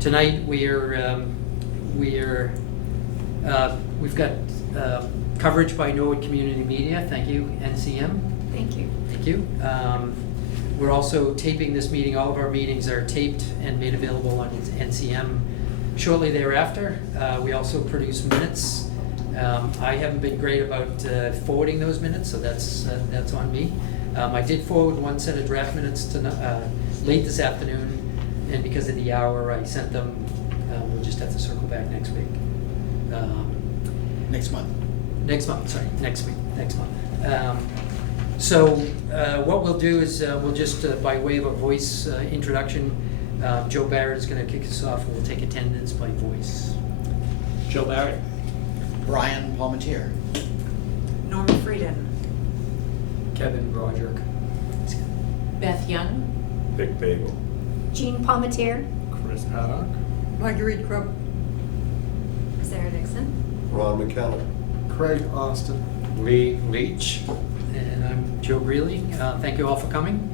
Tonight we've got coverage by Norwood Community Media. Thank you, NCM. Thank you. Thank you. We're also taping this meeting. All of our meetings are taped and made available on NCM shortly thereafter. We also produce minutes. I haven't been great about forwarding those minutes, so that's on me. I did forward one set of draft minutes late this afternoon, and because of the hour I sent them, we'll just have to circle back next week. Next month. Next month. So what we'll do is we'll just, by way of a voice introduction, Joe Barrett is going to kick us off, and we'll take attendance by voice. Joe Barrett. Brian Palmetier. Norma Frieden. Kevin Broderick. Beth Young. Vic Bagel. Jean Palmetier. Chris Paddock. Marguerite Krupp. Sarah Dixon. Ron McKenna. Craig Austin. Lee Leach. And I'm Joe Greeley. Thank you all for coming.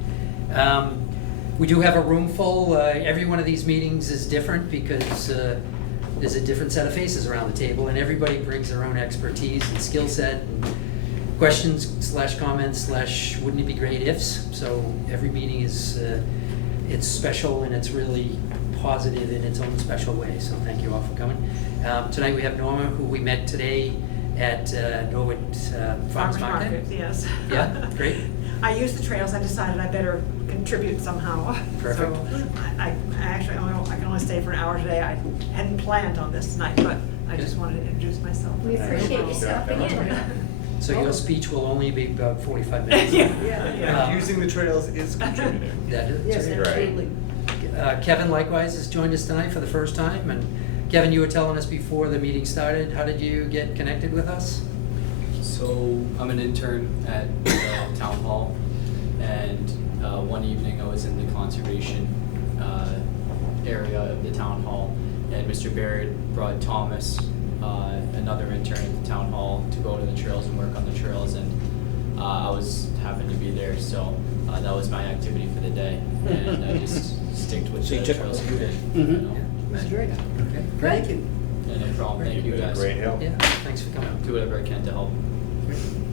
We do have a room full. Every one of these meetings is different because there's a different set of faces around the table, and everybody brings their own expertise and skill set and questions / comments / wouldn't it be great ifs. So every meeting is it's special, and it's really positive in its own special way. So thank you all for coming. Tonight we have Norma, who we met today at Norwood Farmers Market. Yes. Yeah, great. I used the trails. I decided I better contribute somehow. Perfect. So I actually I can only stay for an hour today. I hadn't planned on this tonight, but I just wanted to introduce myself. We appreciate you stopping in. So your speech will only be about 45 minutes. Yeah. Using the trails is contributing. That is Yes, right. absolutely. Kevin likewise has joined us tonight for the first time. And Kevin, you were telling us before the meeting started, how did you get connected with us? So I'm an intern at Town Hall, and one evening I was in the conservation area of the Town Hall, and Mr. Barrett brought Thomas, another intern at the Town Hall, to go to the trails and work on the trails, and I happened to be there, so that was my activity for the day, and I just sticked with So you the took trails what for you the day. did. You know? That's great. Okay, Thank you. Yeah, no problem. Thank you guys. Great help. Yeah, thanks for coming. Do whatever I can to help.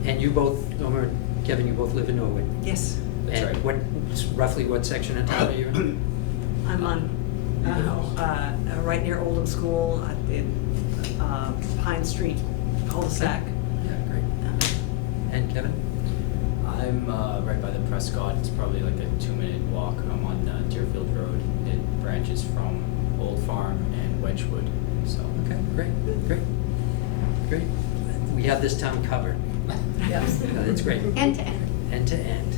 And you both, Norma and Kevin, you both live in Norwood. Yes, That's And right. roughly what section of town are you in? I'm on right near Oldham School at the Pine Street cul-de-sac. Yeah, great. And Kevin? I'm right by the Prescott. It's probably like a 2-minute walk. I'm on Deerfield Road. It branches from Old Farm and Wedgwood. So Okay, great. We have this town covered. Yes. That's great. End to end. End to end.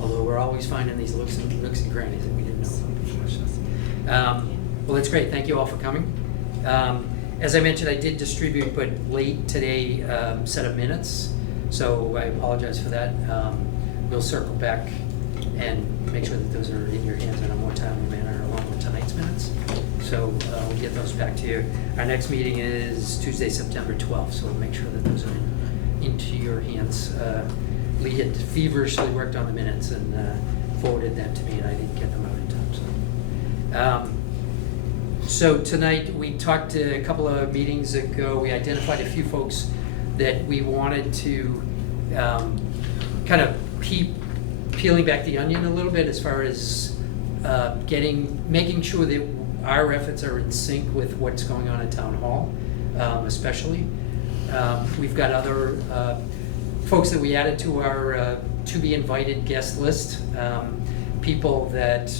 Although we're always finding these nooks and crannies that we didn't know about before. Well, that's great. Thank you all for coming. As I mentioned, I did distribute, but late today, set of minutes. So I apologize for that. We'll circle back and make sure that those are in your hands in a more timely manner along with tonight's minutes. So we'll get those back to you. Our next meeting is Tuesday, September 12th, so we'll make sure that those are into your hands. Lee had feverishly worked on the minutes and forwarded that to me, and I didn't get them out in time. So tonight, we talked a couple of meetings ago, we identified a few folks that we wanted to kind of keep peeling back the onion a little bit as far as making sure that our efforts are in sync with what's going on at Town Hall, especially. We've got other folks that we added to our to-be-invited guest list, people that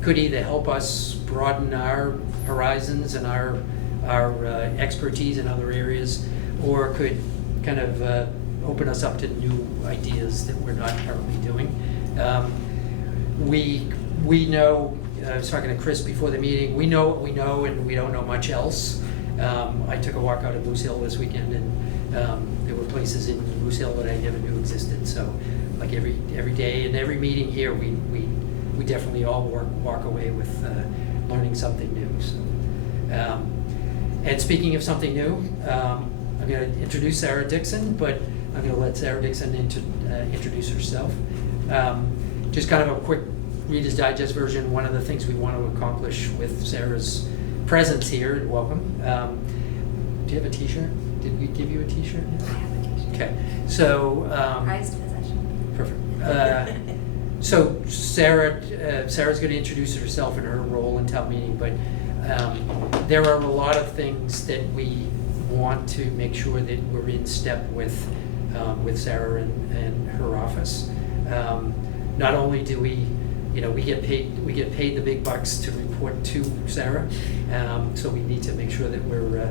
could either help us broaden our horizons and our expertise in other areas, or could kind of open us up to new ideas that we're not currently doing. We know, I was talking to Chris before the meeting, we know what we know and we don't know much else. I took a walk out at Moose Hill this weekend, and there were places in Moose Hill that I never knew existed. So like every day and every meeting here, we definitely all walk away with learning something new. So, and speaking of something new, I'm going to introduce Sarah Dixon, but I'm going to let Sarah Dixon introduce herself. Just kind of a quick Reader's Digest version. One of the things we want to accomplish with Sarah's presence here, and welcome. Do you have a T-shirt? Did we give you a T-shirt? I have a T-shirt. Okay, so Prized possession. perfect. So Sarah's going to introduce herself and her role in town meeting, but there are a lot of things that we want to make sure that we're in step with Sarah and her office. Not only do we get paid the big bucks to report to Sarah, so we need to make sure that we're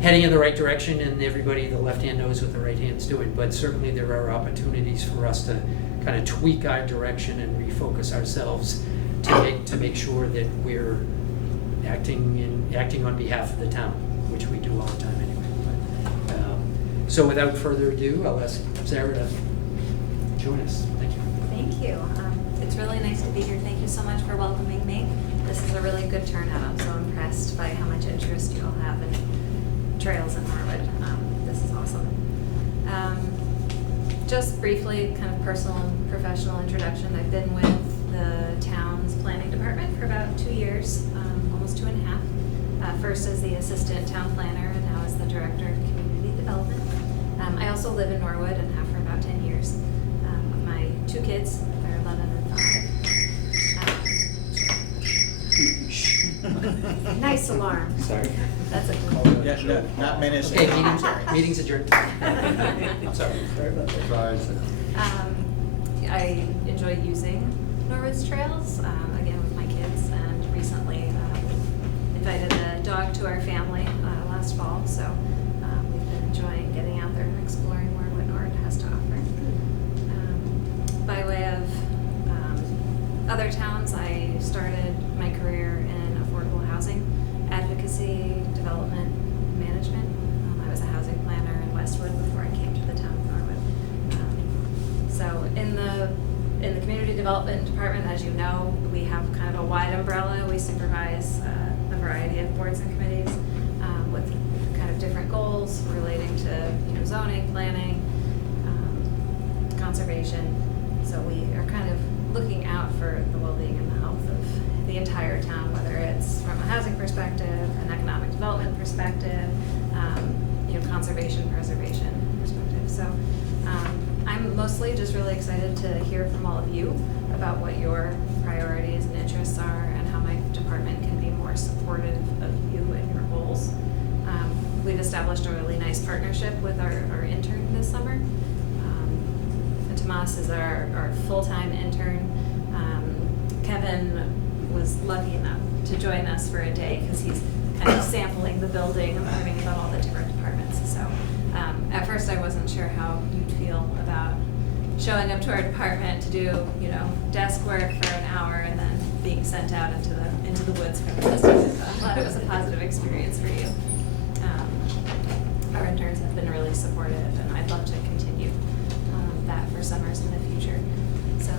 heading in the right direction, and everybody, the left hand knows what the right hand's doing. But certainly there are opportunities for us to kind of tweak our direction and refocus ourselves to make sure that we're acting on behalf of the town, which we do all the time anyway. But, so without further ado, I'll ask Sarah to join us. Thank you. Thank you. It's really nice to be here. Thank you so much for welcoming me. This is a really good turnout. I'm so impressed by how much interest you all have in trails in Norwood. This is awesome. Just briefly, kind of personal and professional introduction. I've been with the town's planning department for about 2 years, almost 2.5. First as the assistant town planner, and now as the director of community development. I also live in Norwood and have for about 10 years. My 2 kids, they're 11 and 5. Nice alarm. Sorry. That's a Yeah, no, not menacing. Okay, meeting's adjourned. I'm sorry. Sorry. I enjoy using Norwood's trails, again with my kids, and recently invited a dog to our family last fall, so we've been enjoying getting out there and exploring more what Norwood has to offer. By way of other towns, I started my career in affordable housing advocacy, development, management. I was a housing planner in Westwood before I came to the town of Norwood. So in the community development department, as you know, we have kind of a wide umbrella. We supervise a variety of boards and committees with kind of different goals relating to zoning, planning, conservation. So we are kind of looking out for the well-being and the health of the entire town, whether it's from a housing perspective, an economic development perspective, conservation, preservation perspective. So I'm mostly just really excited to hear from all of you about what your priorities and interests are and how my department can be more supportive of you and your goals. We've established a really nice partnership with our intern this summer. Tomas is our full-time intern. Kevin was lucky enough to join us for a day because he's kind of sampling the building and learning about all the different departments. So at first I wasn't sure how you'd feel about showing up to our department to do, desk work for an hour and then being sent out into the woods for the rest of it. So I'm glad it was a positive experience for you. Our interns have been really supportive, and I'd love to continue that for summers in the future. So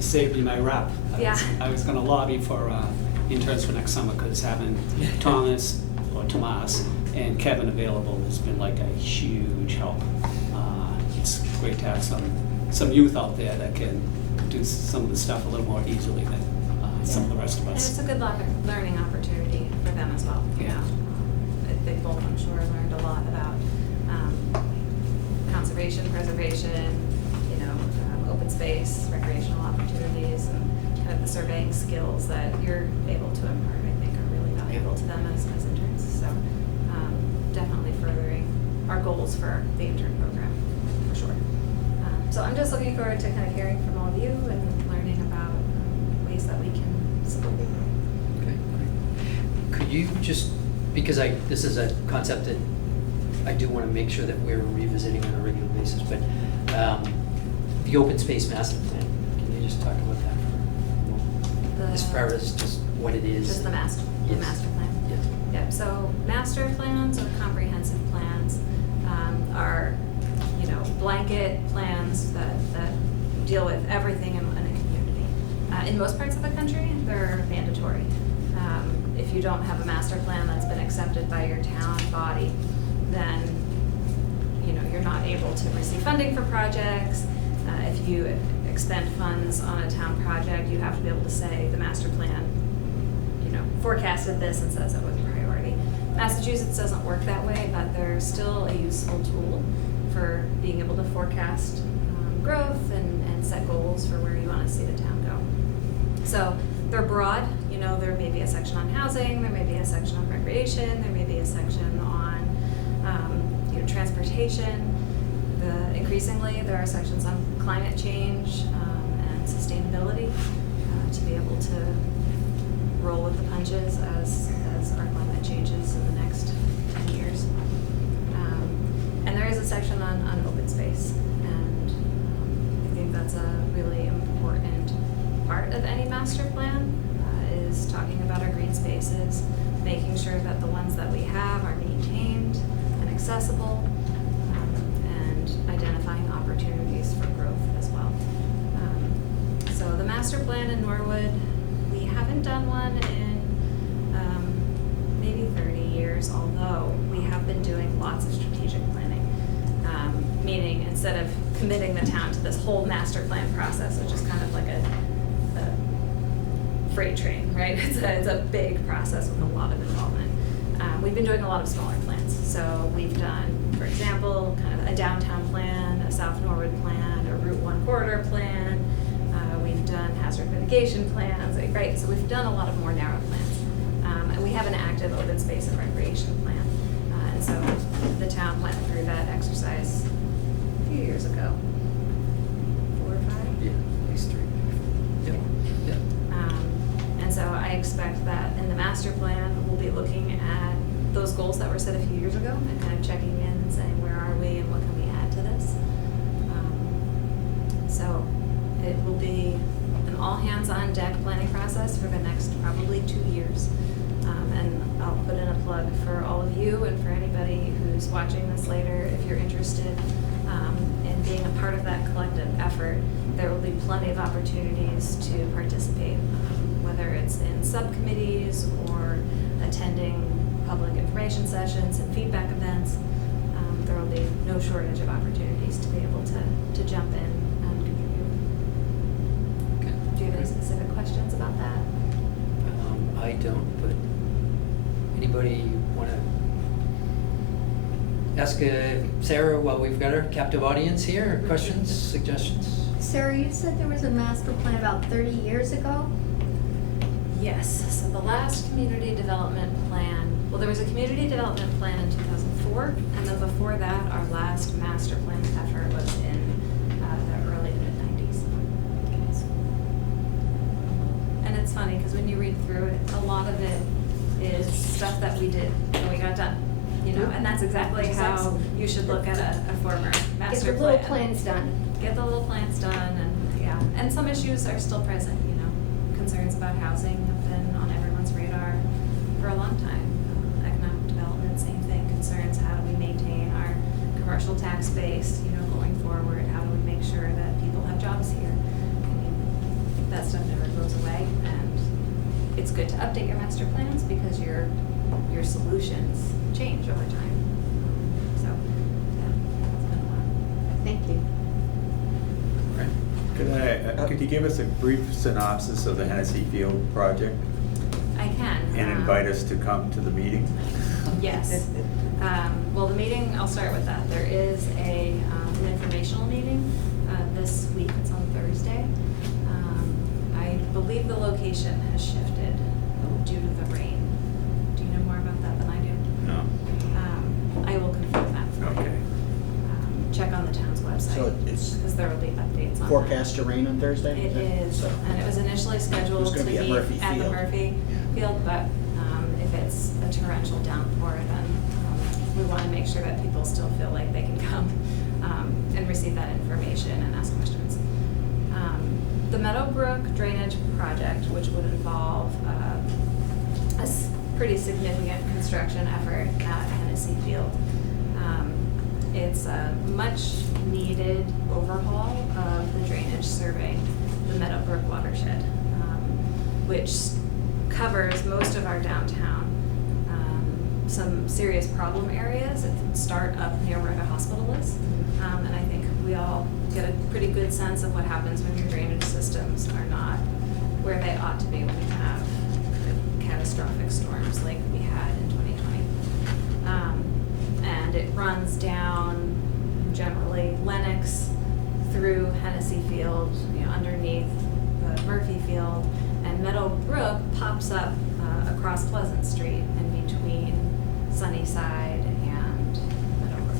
Saved me my rep. Yeah. I was gonna lobby for interns for next summer, because having Tomas and Kevin available has been like a huge help. It's great to have some youth out there that can do some of the stuff a little more easily than some of the rest of And us. it's a good learning opportunity for them as well. Yeah. They both, I'm sure, learned a lot about conservation, preservation, open space, recreational opportunities, and kind of the surveying skills that you're able to impart, I think, are really valuable to them as interns. So definitely furthering our goals for the intern program, for sure. So I'm just looking forward to kind of hearing from all of you and learning about ways that we can support you. Okay, great. Could you just, because this is a concept that I do want to make sure that we're revisiting on a regular basis, but the open space master plan, can you just talk about that for a moment? As far as just what it is? Just the master Yes. plan. Yes. Yep, so master plans or comprehensive plans are blanket plans that deal with everything in a community. In most parts of the country, they're mandatory. If you don't have a master plan that's been accepted by your town body, then you're not able to receive funding for projects. If you expend funds on a town project, you have to be able to say the master plan, forecasted this and says it was a priority. Massachusetts doesn't work that way, but they're still a useful tool for being able to forecast growth and set goals for where you want to see the town go. So they're broad. There may be a section on housing, there may be a section on recreation, there may be a section on transportation. Increasingly, there are sections on climate change and sustainability to be able to roll with the punches as our climate changes in the next 10 years. And there is a section on open space, and I think that's a really important part of any master plan, is talking about our green spaces, making sure that the ones that we have are maintained and accessible, and identifying opportunities for growth as well. So the master plan in Norwood, we haven't done one in maybe 30 years, although we have been doing lots of strategic planning. Meaning, instead of committing the town to this whole master plan process, which is kind of like a freight train, right? It's a big process with a lot of involvement. We've been doing a lot of smaller plans. So we've done, for example, kind of a downtown plan, a South Norwood plan, a Route 1 corridor plan. We've done hazard mitigation plans, right? So we've done a lot of more narrow plans. And we have an active open space and recreation plan. And so the town went through that exercise a few years ago. 4 or 5? Yeah, at least 3. Yep. Yep. And so I expect that in the master plan, we'll be looking at those goals that were set a few years ago and kind of checking in and saying, where are we and what can we add to this? So it will be an all-hands-on-deck planning process for the next probably 2 years. And I'll put in a plug for all of you and for anybody who's watching this later. If you're interested in being a part of that collective effort, there will be plenty of opportunities to participate, whether it's in subcommittees or attending public information sessions and feedback events. There will be no shortage of opportunities to be able to jump in and contribute. Okay. Do you have any specific questions about that? I don't, but anybody want to ask Sarah while we've got our captive audience here? Questions, suggestions? Sarah, you said there was a master plan about 30 years ago? Yes, so the last community development plan, well, there was a community development plan in 2004, and then before that, our last master plan effort was in the early to mid-90s. And it's funny, because when you read through it, a lot of it is stuff that we did when we got done, and that's exactly how you should look at a former master Get the plan. little plans done. Get the little plans done, and some issues are still present, Concerns about housing have been on everyone's radar for a long time. Economic development, same thing. Concerns, how do we maintain our commercial tax base, going forward? How do we make sure that people have jobs here? That stuff never goes away, and it's good to update your master plans because your solutions change over time. So, yeah, it's been a while. Thank you. Could you give us a brief synopsis of the Hennessy Field project I can. and invite us to come to the meeting? Yes. Well, the meeting, I'll start with that. There is an informational meeting this week. It's on Thursday. I believe the location has shifted due to the rain. Do you know more about that than I do? No. I will confirm that for you. Okay. Check on the town's website. So it's because there will be updates on forecast to rain on Thursday? It is, So- and it was initially scheduled It's to gonna be be at Murphy at the Field. Murphy Yeah. Field, but if it's a torrential downpour, then we want to make sure that people still feel like they can come and receive that information and ask questions. The Meadowbrook Drainage Project, which would involve pretty significant construction effort at Hennessy Field. It's a much needed overhaul of the drainage survey, the Meadowbrook watershed, which covers most of our downtown. Some serious problem areas that start up near where the hospital is. And I think we all get a pretty good sense of what happens when your drainage systems are not where they ought to be when we have catastrophic storms like we had in 2020. And it runs down generally Lenox through Hennessy Field, underneath the Murphy Field, and Meadowbrook pops up across Pleasant Street in between Sunnyside and Meadowbrook.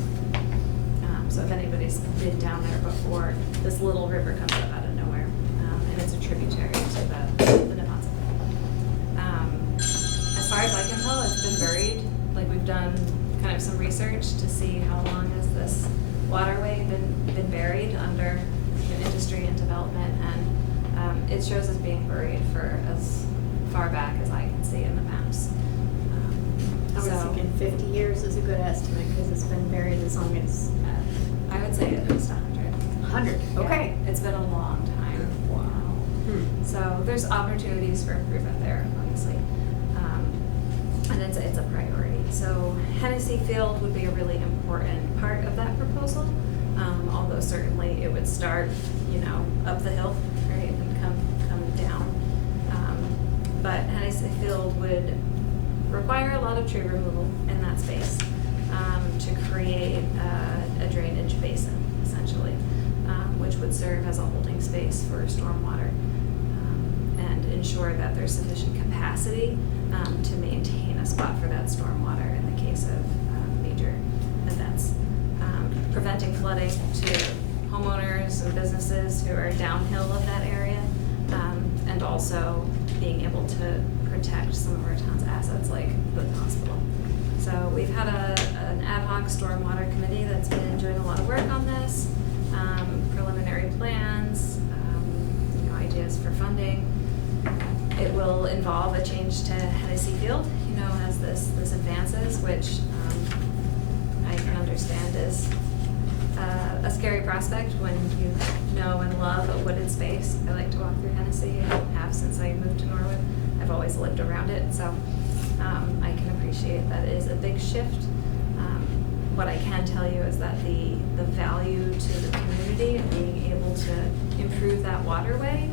So if anybody's been down there before, this little river comes up out of nowhere, and it's a tributary to the Neponset. As far as I can tell, it's been buried. Like, we've done kind of some research to see how long has this waterway been buried under industry and development, and it shows as being buried for as far back as I can see in the maps. I was So- thinking 50 years is a good estimate, because it's been buried as long as I would say at least 100. 100, okay. Yeah, it's been a long time. Wow. So there's opportunities for improvement there, obviously. And it's a priority. So Hennessy Field would be a really important part of that proposal, although certainly it would start, up the hill, right, and come down. But Hennessy Field would require a lot of tree removal in that space to create a drainage basin, essentially, which would serve as a holding space for stormwater and ensure that there's sufficient capacity to maintain a spot for that stormwater in the case of major events. Preventing flooding to homeowners and businesses who are downhill of that area, and also being able to protect some of our town's assets like the hospital. So we've had an ad hoc stormwater committee that's been doing a lot of work on this, preliminary plans, ideas for funding. It will involve a change to Hennessy Field, as this advances, which I can understand is a scary prospect when you know and love a wooded space. I like to walk through Hennessy. I have since I moved to Norwood. I've always lived around it, so I can appreciate that it is a big shift. What I can tell you is that the value to the community and being able to improve that waterway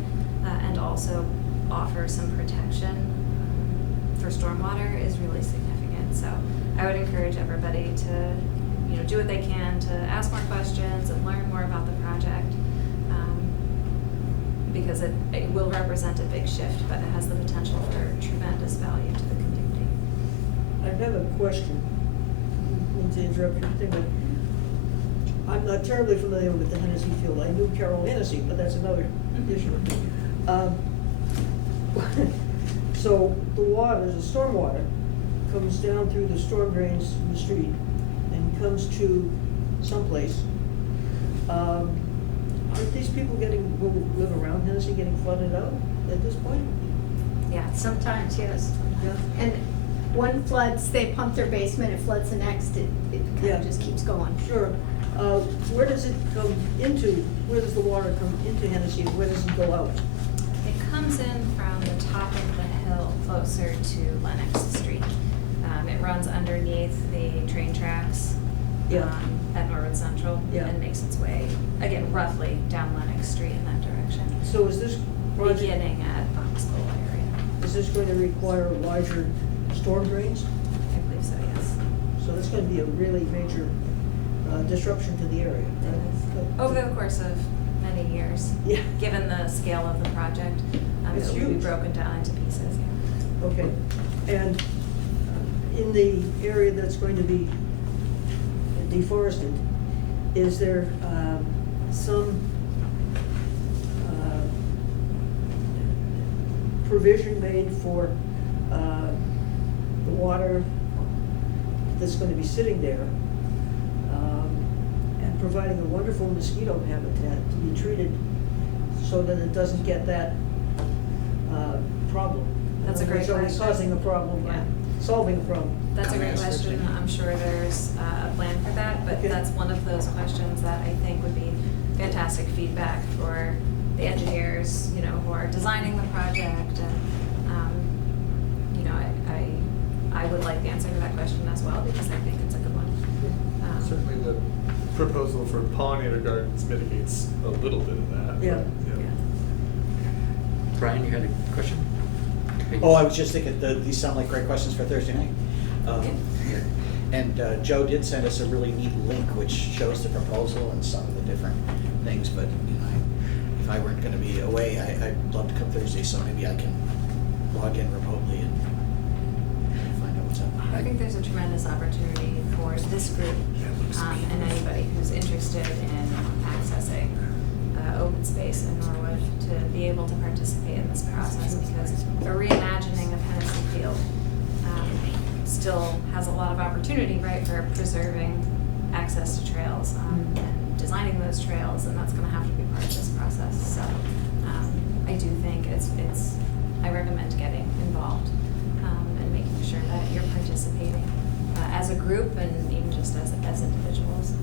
and also offer some protection for stormwater is really significant. So I would encourage everybody to do what they can to ask more questions and learn more about the project, because it will represent a big shift, but it has the potential for tremendous value to the community. I have a question. I need to interrupt your thing, but I'm not terribly familiar with the Hennessy Field. I knew Carol Hennessy, but that's another issue. So the water, the stormwater, comes down through the storm drains in the street and comes to someplace. Aren't these people who live around Hennessy getting flooded out at this point? Yeah, Sometimes, yes. Yeah. And one floods, they pump their basement, it floods the next, it kind Yeah. of just keeps going. Sure. Where does it come into, where does the water come into Hennessy, and where does it go out? it comes in from the top of the hill closer to Lenox Street. It runs underneath the train tracks Yeah. at Norwood Central Yeah. and makes its way, again, roughly down Lenox Street in that direction. So is this project, Beginning at Box Bowl area. is this going to require larger storm drains? I believe so, yes. So that's going to be a really major disruption to the area. It is. Good. Over the course of many years, Yeah. given the scale of the project, It's it will be huge. broken down into pieces, yeah. Okay. And in the area that's going to be deforested, is there some provision made for the water that's going to be sitting there, and providing a wonderful mosquito habitat to be treated so that it doesn't get that problem? That's a great It's always question. causing a problem by Yeah. solving from. That's a great Comments, question. Virginia? I'm sure there's a plan for that, but Okay. that's one of those questions that I think would be fantastic feedback for the engineers, you know, who are designing the project. And, you know, I would like the answer to that question as well, because I think it's a good one. Certainly the proposal for pollinator gardens mitigates a little bit of that. Yeah. Brian, you had a question? Oh, I was just thinking, these sound like great questions for Thursday night. And Joe did send us a really neat link which shows the proposal and some of the different things, but you know, if I weren't gonna be away, I'd love to come Thursday, so maybe I can log in remotely and find out what's up. I think there's a tremendous opportunity for this group and anybody who's interested in accessing open space in Norwood to be able to participate in this process, because a reimagining of Hennessy Field still has a lot of opportunity, right, for preserving access to trails and designing those trails, and that's going to have to be part of this process. So I do think I recommend getting involved and making sure that you're participating as a group and even just as individuals.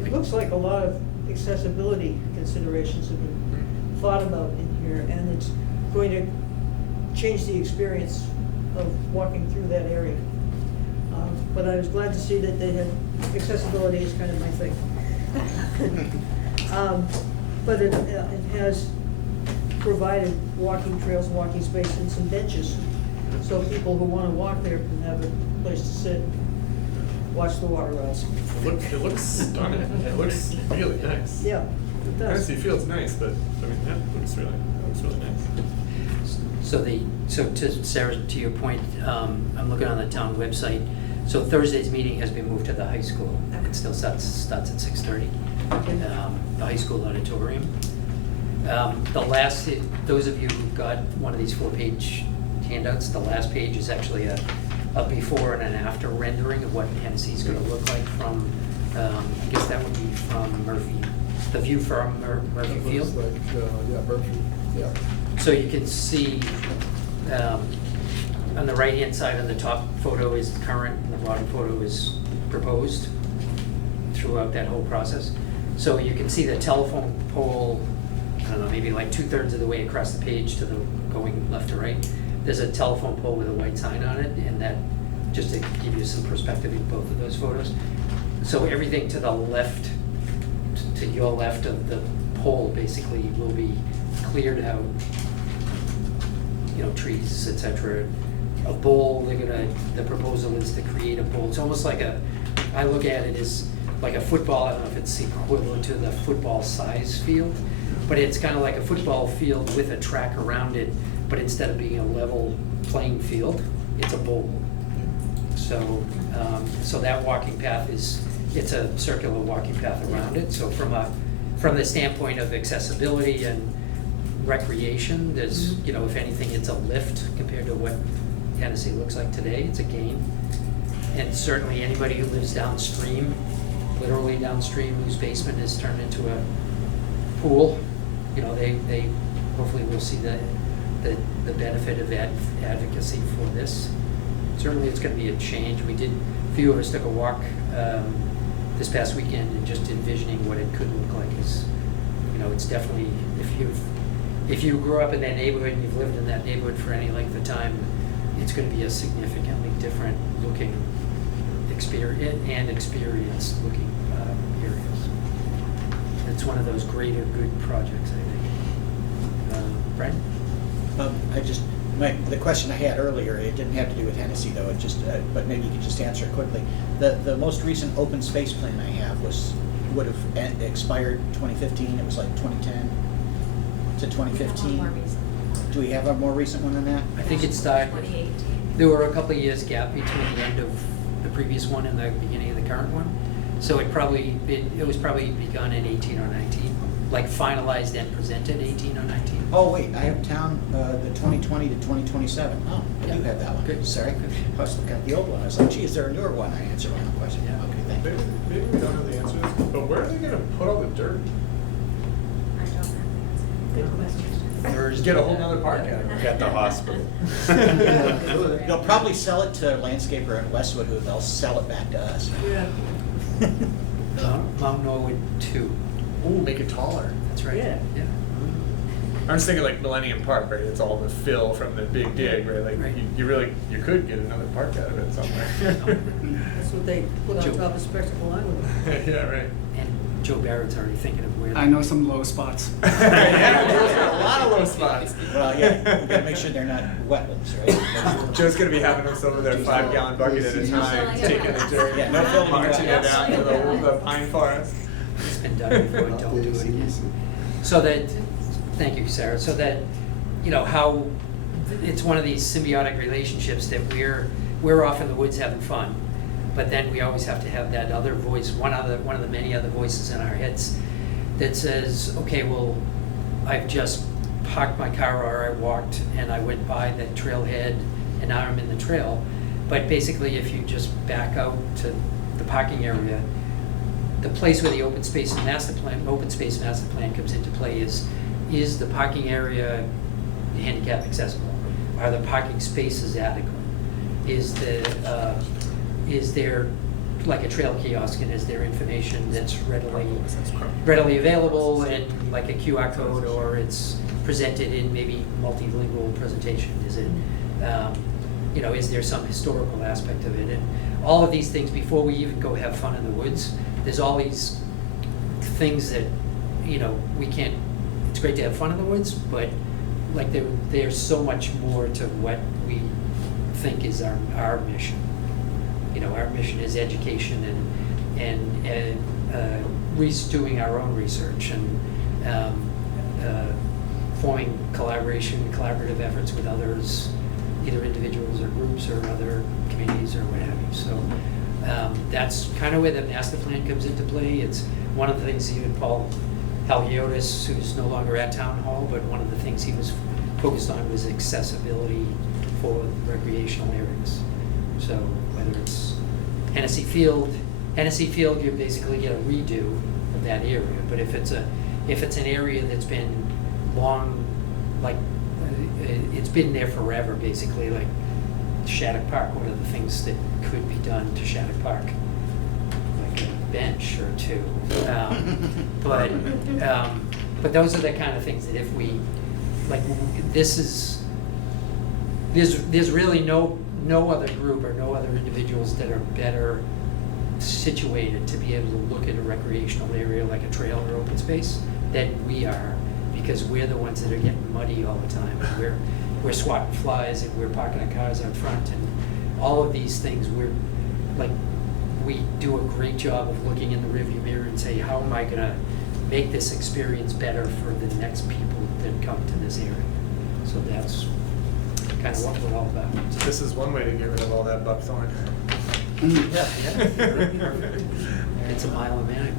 It looks like a lot of accessibility considerations have been thought about in here, and it's going to change the experience of walking through that area. But I was glad to see that they had, accessibility is kind of my thing. But it has provided walking trails, walking space, and some benches, so people who want to walk there can have a place to sit, watch the water rise. It looks stunning. It looks really nice. Yeah, it does. Hennessy Field's nice, but I mean, that looks really nice. So to Sarah, to your point, I'm looking on the town website. So Thursday's meeting has been moved to the high school. It still starts at 6:30, the high school auditorium. Those of you who got one of these 4-page handouts, the last page is actually a before and an after rendering of what Hennessy's gonna look like from, I guess that would be from Murphy, the view from Murphy It Field. looks like, yeah, Murphy, yeah. So you can see, on the right-hand side, on the top photo is current, and the bottom photo is proposed throughout that whole process. So you can see the telephone pole, I don't know, maybe like 2/3 of the way across the page to the, going left to right. There's a telephone pole with a white sign on it, and that, just to give you some perspective in both of those photos. So everything to the left, to your left of the pole basically will be cleared out, you know, trees, et cetera. A bowl, the proposal is to create a bowl. It's almost like I look at it as like a football, I don't know if it's equivalent to the football size field, but it's kind of like a football field with a track around it, but instead of being a level playing field, it's a bowl. So, so that walking path it's a circular walking path around it. So from the standpoint of accessibility and recreation, there's, you know, if anything, it's a lift compared to what Hennessy looks like today. It's a gain. And certainly anybody who lives downstream, literally downstream, whose basement is turned into a pool, you know, they hopefully will see the benefit of advocacy for this. Certainly it's gonna be a change. A few of us took a walk this past weekend and just envisioning what it could look like is, you know, it's definitely, if you grew up in that neighborhood and you've lived in that neighborhood for any length of time, it's gonna be a significantly different looking experience looking areas. It's one of those greater good projects, I think. Brian? The question I had earlier, it didn't have to do with Hennessy though, it just, but maybe you could just answer it quickly. The most recent open space plan I have would have expired 2015, it was like 2010 to 2015. More recent. Do we have a more recent one than that? I think it started, 2018. there were a couple of years gap between the end of the previous one and the beginning of the current one. So it was probably begun in 18 or 19, like finalized and presented 18 or 19. Oh, wait, I have town, the 2020 to 2027. Oh, I do Yeah. have that one. Good. Sorry. I was looking at the old one. I was like, gee, is there a newer one? I answered my own question. Yeah. Okay, thank you. Maybe we don't know the answer to this, but where are they gonna put all the dirt? I don't have the answer. Thursday. Get a whole nother park out of it. At the hospital. They'll probably sell it to a landscaper in Westwood, who they'll sell it back to us. Yeah, Mount Norwood 2. Ooh, make it taller. That's right. Yeah. I was thinking like Millennium Park, right? It's all the fill from the big dig, right? Like Right. you could get another park out of it somewhere. that's what they put on Joe. top of Spectacle Island. Yeah, right. And Joe Barrett's already thinking of where. I know some low spots. Yeah, Joe's got a lot of low spots. Well, yeah, you gotta make sure they're not wetlands, right? Joe's gonna be having them some of their 5-gallon bucket at a time, taking the dirt, Yeah, no filling marching it grass. down to the pine forest. It's been done before, don't do it again. So that, thank you, Sarah, so that, you know, how, it's one of these symbiotic relationships that we're off in the woods having fun, but then we always have to have that other voice, one of the many other voices in our heads that says, okay, well, I've just parked my car or I walked and I went by that trailhead and now I'm in the trail. But basically, if you just back out to the parking area, the place where the open space master plan comes into play is the parking area handicap accessible? Are the parking spaces adequate? Is there like a trail kiosk, and is there information that's readily available and like a QR code, or it's presented in maybe multilingual presentation? Is it, you know, is there some historical aspect of it? And all of these things, before we even go have fun in the woods, there's all these things that, you know, we can't, it's great to have fun in the woods, but like there's so much more to what we think is our mission. You know, our mission is education and doing our own research and forming collaborative efforts with others, either individuals or groups or other communities or what have you. So that's kind of where the master plan comes into play. It's one of the things even Paul Haliotis, who's no longer at Town Hall, but one of the things he was focused on was accessibility for recreational areas. So whether it's Hennessy Field, you basically get a redo of that area. But if it's an area that's been long, like it's been there forever, basically, like Shattuck Park, what are the things that could be done to Shattuck Park? Like a bench or two. But those are the kind of things that if we, like, there's really no other group or no other individuals that are better situated to be able to look at a recreational area like a trail or open space than we are, because we're the ones that are getting muddy all the time. We're swatting flies and we're parking our cars out front and all of these things. We do a great job of looking in the rearview mirror and say, how am I gonna make this experience better for the next people that come to this area? So that's kind of what we're all about. So this is one way to get rid of all that buckthorn. Yeah. It's a mile a minute,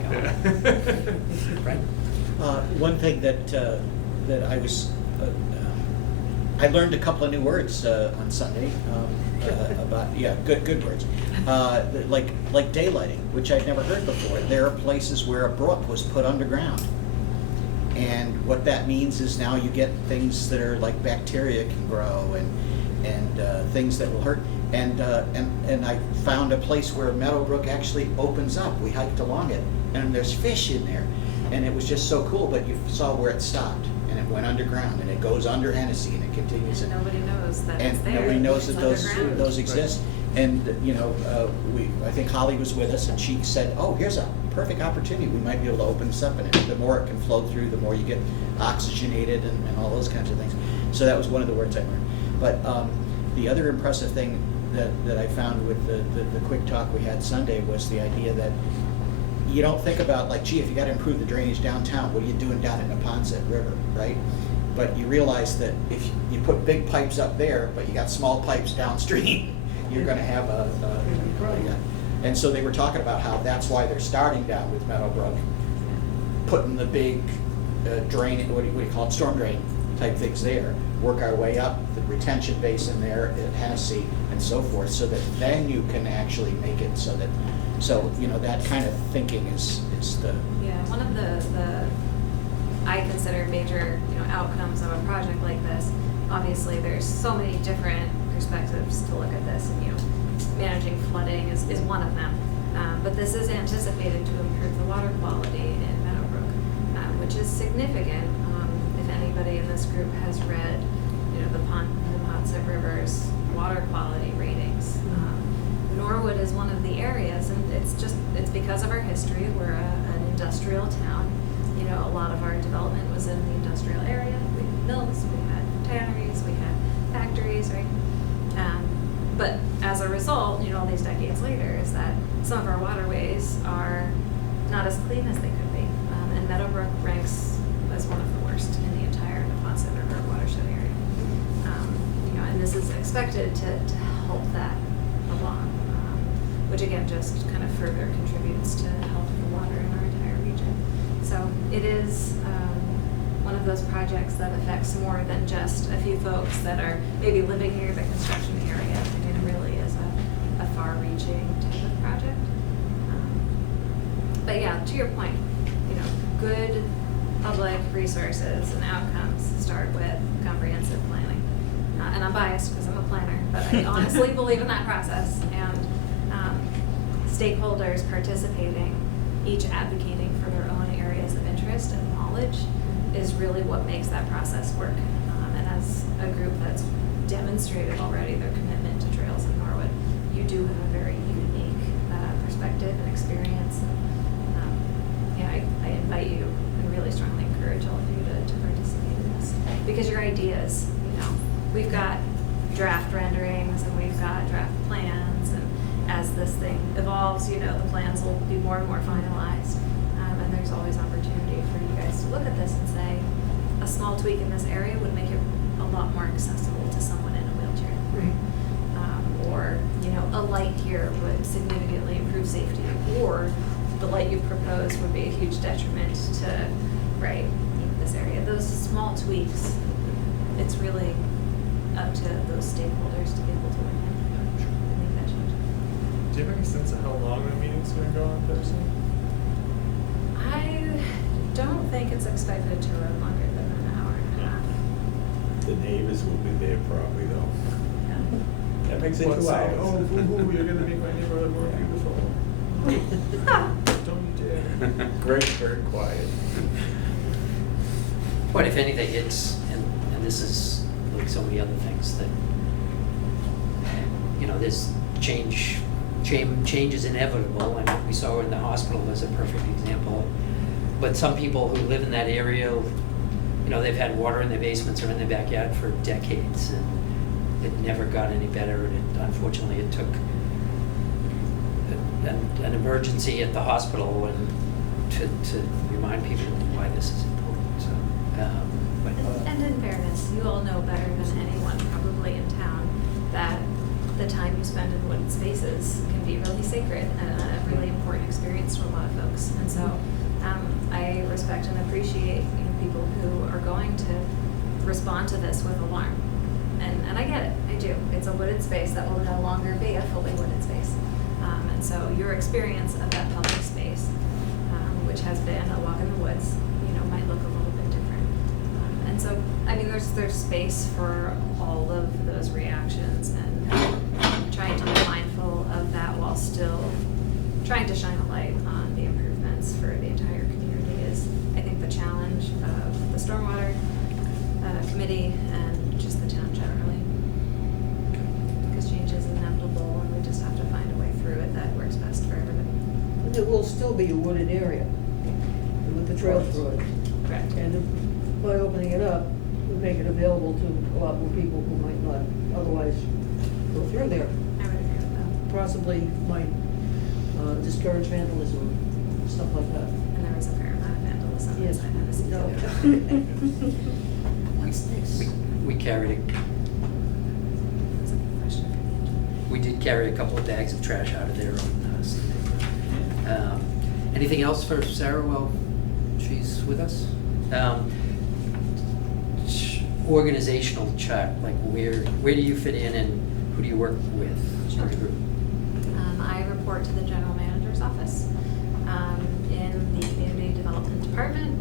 right? One thing that I was, I learned a couple of new words on Sunday about, good words. Like daylighting, which I'd never heard before. There are places where a brook was put underground. And what that means is now you get things that are like bacteria can grow and things that will hurt. And I found a place where Meadowbrook actually opens up. We hiked along it, and there's fish in there. And it was just so cool, but you saw where it stopped, and it went underground, and it goes under Hennessy, and it continues. And nobody knows that it's And there. nobody knows that It's underground. those exist. And, you know, I think Holly was with us, and she said, oh, here's a perfect opportunity. We might be able to open this up, and the more it can flow through, the more you get oxygenated and all those kinds of things. So that was one of the words I learned. But the other impressive thing that I found with the quick talk we had Sunday was the idea that you don't think about, like, gee, if you got to improve the drainage downtown, what are you doing down at Neponset River, right? But you realize that if you put big pipes up there, but you got small pipes downstream, you're going to have and so they were talking about how that's why they're starting down with Meadowbrook, putting the big drain, what do you call it, storm drain type things there, work our way up, the retention basin there at Hennessy and so forth, so that then you can actually make it so that, you know, that kind of thinking is the... Yeah, one of the I consider major, outcomes of a project like this, obviously there's so many different perspectives to look at this, and managing flooding is one of them. But this is anticipated to improve the water quality in Meadowbrook, which is significant. If anybody in this group has read, the Neponset River's water quality ratings. Norwood is one of the areas, and it's because of our history. We're an industrial town. A lot of our development was in the industrial area. We had mills, we had tanneries, we had factories, right? But as a result, all these decades later, is that some of our waterways are not as clean as they could be. And Meadowbrook ranks as one of the worst in the entire Neponset River watershed area. And this is expected to help that along, which again just kind of further contributes to health of the water in our entire region. So it is one of those projects that affects more than just a few folks that are maybe living near the construction area. I mean, it really is a far-reaching type of project. But yeah, to your point, good public resources and outcomes start with comprehensive planning. And I'm biased because I'm a planner, but I honestly believe in that process. And stakeholders participating, each advocating for their own areas of interest and knowledge, is really what makes that process work. And as a group that's demonstrated already their commitment to trails in Norwood, you do have a very unique perspective and experience. I invite you and really strongly encourage all of you to participate in this, because your ideas, we've got draft renderings and we've got draft plans, and as this thing evolves, the plans will be more and more finalized. And there's always opportunity for you guys to look at this and say, a small tweak in this area would make it a lot more accessible to someone in a wheelchair. Right. Or, a light here would significantly improve safety, or the light you propose would be a huge detriment to, this area. Those small tweaks, it's really up to those stakeholders to be able to work and make that change. Do you have any sense of how long the meeting's gonna go on Thursday? I don't think it's expected to run longer than an hour and a half. The neighbors will be there probably though. Yeah. That makes it What's 2 saying, hours. oh, boo-hoo, you're gonna make my neighborhood more beautiful. Don't you dare. Great, very quiet. But if anything, and this is like so many other things that, this change is inevitable, and what we saw in the hospital is a perfect example. But some people who live in that area, they've had water in their basements or in their backyard for decades, and it never got any better, and unfortunately it took an emergency at the hospital and to remind people why this is important. So, And in fairness, you all know better than anyone probably in town that the time you spend in wooded spaces can be really sacred and a really important experience for a lot of folks. And so I respect and appreciate people who are going to respond to this with alarm. And I get it, I do. It's a wooded space that will no longer be a fully wooded space. And so your experience of that public space, which has been a walk in the woods, might look a little bit different. And so, there's space for all of those reactions, and trying to be mindful of that while still trying to shine a light on the improvements for the entire community is, I think, the challenge of the Stormwater Committee and just the town generally. Because change is inevitable, and we just have to find a way through it that works best for everybody. And it will still be a wooded area with the trail through it. Correct. And by opening it up, we make it available to a lot more people who might not otherwise go through there. I would agree with that. Possibly might discourage vandalism, stuff like that. And there was a fair amount of vandalism Yes. inside Hennessy. No. What's this? we carried That's a good question. we did carry a couple of bags of trash out of there on Sunday. Anything else for Sarah while she's with us? Organizational chart, like where do you fit in and who do you work with? Sure. Which group? I report to the general manager's office in the community development department.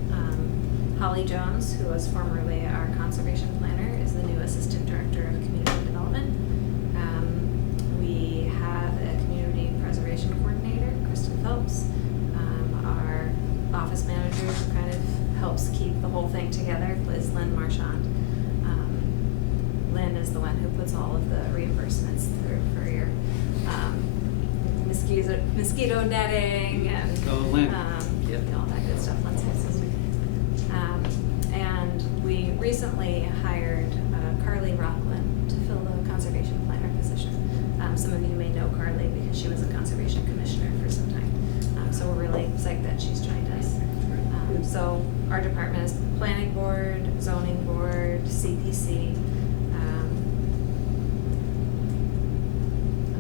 Holly Jones, who was formerly our conservation planner, is the new assistant director of community development. We have a community preservation coordinator, Kristen Phelps. Our office manager who kind of helps keep the whole thing together is Lynn Marchand. Lynn is the one who puts all of the reimbursements through for your mosquito netting and Go Lynn. Yep. all that good stuff. Lynn's good sister. And we recently hired Carly Rockland to fill the conservation planner position. Some of you may know Carly because she was a conservation commissioner for some time. So we're really psyched that she's joined us. So our department is planning board, zoning board, CPC, I'm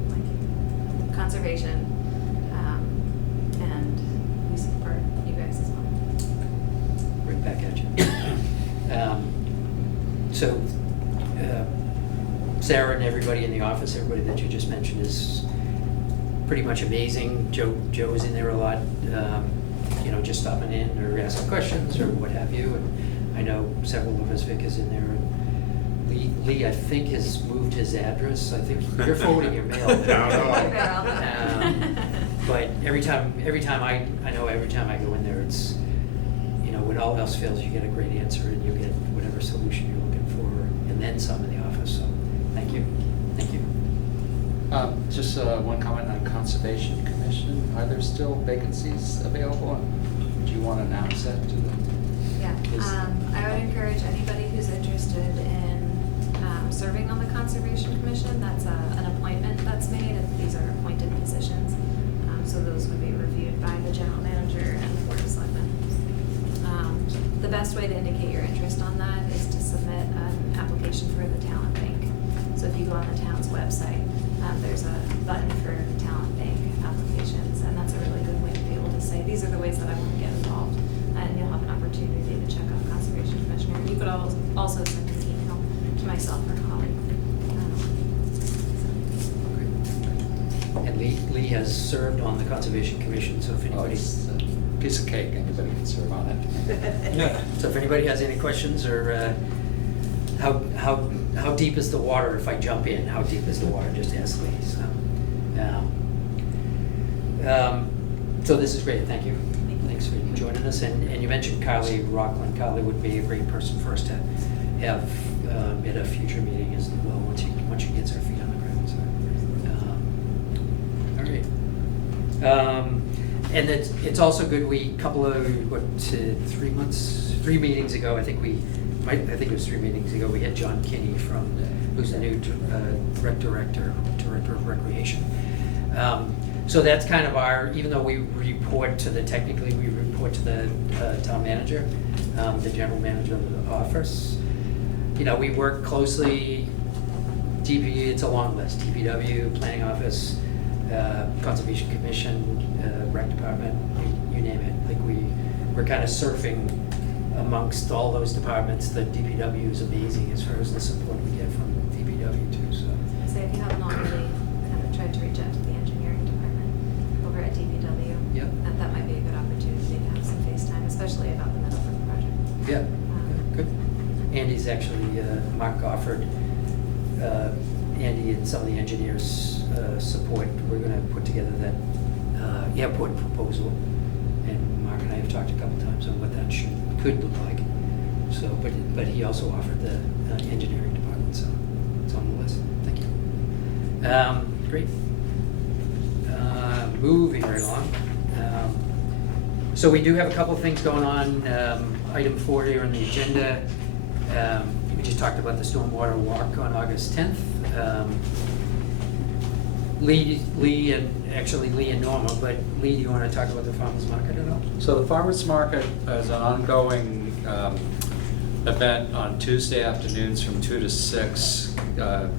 blanking, conservation, and we support you guys as well. Right back at you. So, Sarah and everybody in the office, everybody that you just mentioned is pretty much amazing. Joe is in there a lot, just stopping in or asking questions or what have you. And I know several of us, Vic is in there. And Lee, I think, has moved his address. I think you're forwarding your mail. But every time I know every time I go in there, it's, when all else fails, you get a great answer and you get whatever solution you're looking for, and then some in the office. So, thank you. Just one comment on Conservation Commission. Are there still vacancies available? Do you want to announce that to them? Yeah, I would encourage anybody who's interested in serving on the Conservation Commission. That's an appointment that's made, and these are appointed positions. So those would be reviewed by the general manager and the board of selectmen. The best way to indicate your interest on that is to submit an application for the talent bank. So if you go on the town's website, there's a button for talent bank applications, and that's a really good way to be able to say, these are the ways that I want to get involved, and you'll have an opportunity to check out Conservation Commissioner. You could also send an email to myself or Holly. And Lee has served on the Conservation Commission, so if anybody... It's a piece of cake, anybody can serve on it. Yeah. So if anybody has any questions or how deep is the water if I jump in? How deep is the water? Just ask Lee. So this is great. Thank you. Thanks for joining us. And you mentioned Carly Rockland. Carly would be a great person for us to have at a future meeting as well once she gets her feet on the ground. So, all right. And it's also good. A couple of 3 meetings ago, I think it was 3 meetings ago, we had John Kinney who's the new director of recreation. So that's kind of even though we report to the town manager, the general manager of the office. We work closely. it's a long list. DPW, planning office, Conservation Commission, rec department, you name it. Like we're kind of surfing amongst all those departments. The DPW is amazing as far as the support we get from DPW too. So if you haven't already kind of tried to reach out to the engineering department over at DPW, yep. that might be a good opportunity to have some FaceTime, especially about the Meadowbrook project. Yeah, good. Andy's actually, Mark offered Andy and some of the engineers support. We're going to put together that airport proposal, and Mark and I have talked a couple times on what that could look like. So, but he also offered the engineering department, so it's on the list. Thank you. Great. Moving right along. So we do have a couple of things going on. Item 4 here on the agenda. We just talked about the stormwater walk on August 10th. Lee and Norma, but Lee, do you want to talk about the farmers market at all? So the farmers market is an ongoing event on Tuesday afternoons from 2 to 6,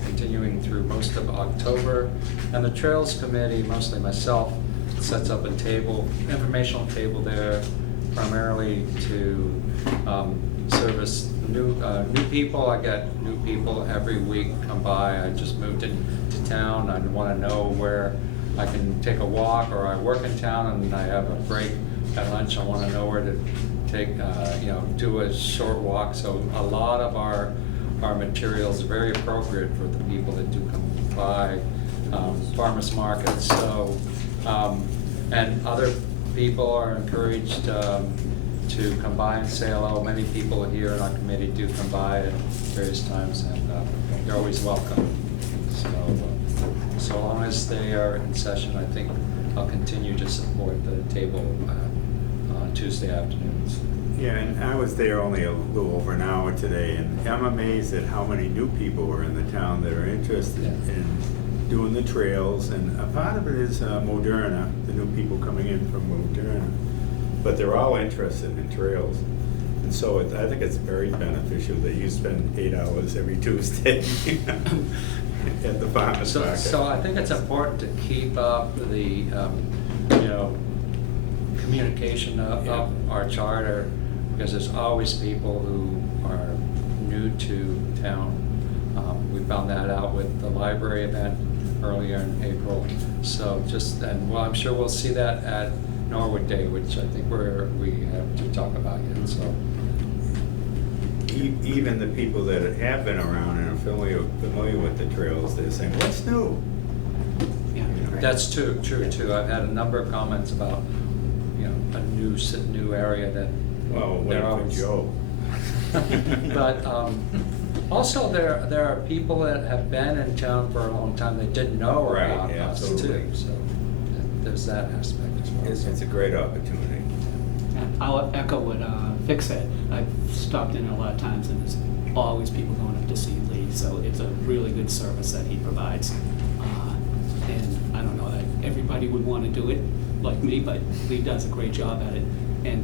continuing through most of October. And the Trails Committee, mostly myself, sets up a informational table there, primarily to service new people. I get new people every week come by. I just moved into town. I want to know where I can take a walk, or I work in town and I have a break at lunch. I want to know where to take, do a short walk. So a lot of our materials are very appropriate for the people that do come by, farmers markets. So, and other people are encouraged to come by and say hello. Many people here in our committee do come by at various times, and they're always welcome. So long as they are in session, I think I'll continue to support the table on Tuesday afternoons. Yeah, and I was there only a little over an hour today, and I'm amazed at how many new people are in the town that are interested in doing the trails, and a part of it is Moderna, the new people coming in from Moderna, but they're all interested in trails. And so I think it's very beneficial that you spend 8 hours every Tuesday at the farmer's market. So I think it's important to keep up the, communication of our charter, because there's always people who are new to town. We found that out with the library event earlier in April. So I'm sure we'll see that at Norwood Day, which I think we have to talk about yet, so. Even the people that have been around and are familiar with the trails, they're saying, what's new? Yeah. That's true too. I've had a number of comments about, a new area that. Well, they're wait for always- Joe. But also there are people that have been in town for a long time that didn't know Right, about yeah, us absolutely. too. So there's that aspect as well. It's a great opportunity. And I'll echo what Vic said. I've stopped in a lot of times, and there's always people going up to see Lee, so it's a really good service that he provides. And I don't know that everybody would want to do it like me, but Lee does a great job at it. And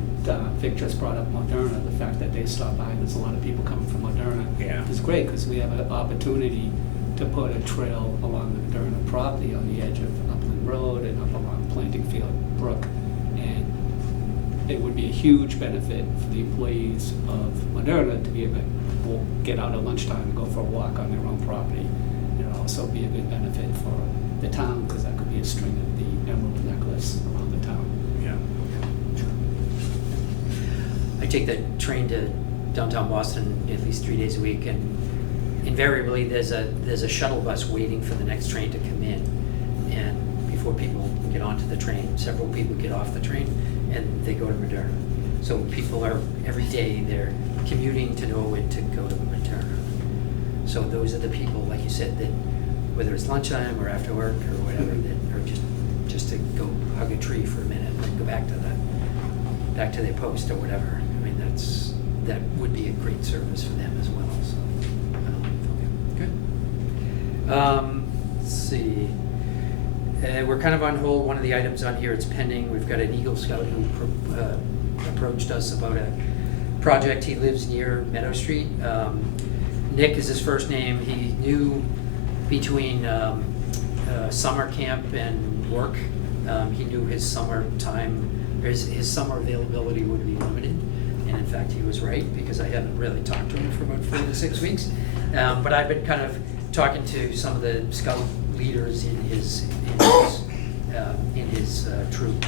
Vic just brought up Moderna, the fact that they stop by, there's a lot of people coming from Moderna. Yeah. It's great, because we have an opportunity to put a trail along the Moderna property on the edge of Upland Road and up along Planting Field Brook. And it would be a huge benefit for the employees of Moderna to be able to get out at lunchtime and go for a walk on their own property. It would also be a good benefit for the town, because that could be a string of the emerald necklace around the town. Yeah. I take the train to downtown Boston at least 3 days a week, and invariably there's a shuttle bus waiting for the next train to come in. And before people get onto the train, several people get off the train and they go to Moderna. So people are, every day, they're commuting to Norwood to go to Moderna. So those are the people, like you said, that whether it's lunchtime or after work or whatever, that are just to go hug a tree for a minute and then go back to their post or whatever. I mean, that would be a great service for them as well, so. Okay, good. Let's see. We're kind of on hold. One of the items on here, it's pending. We've got an Eagle Scout who approached us about a project. He lives near Meadow Street. Nick is his first name. He knew between summer camp and work, he knew his summer time, his summer availability would be limited. And in fact, he was right, because I haven't really talked to him for about 4 to 6 weeks. But I've been kind of talking to some of the Scout leaders in his troop.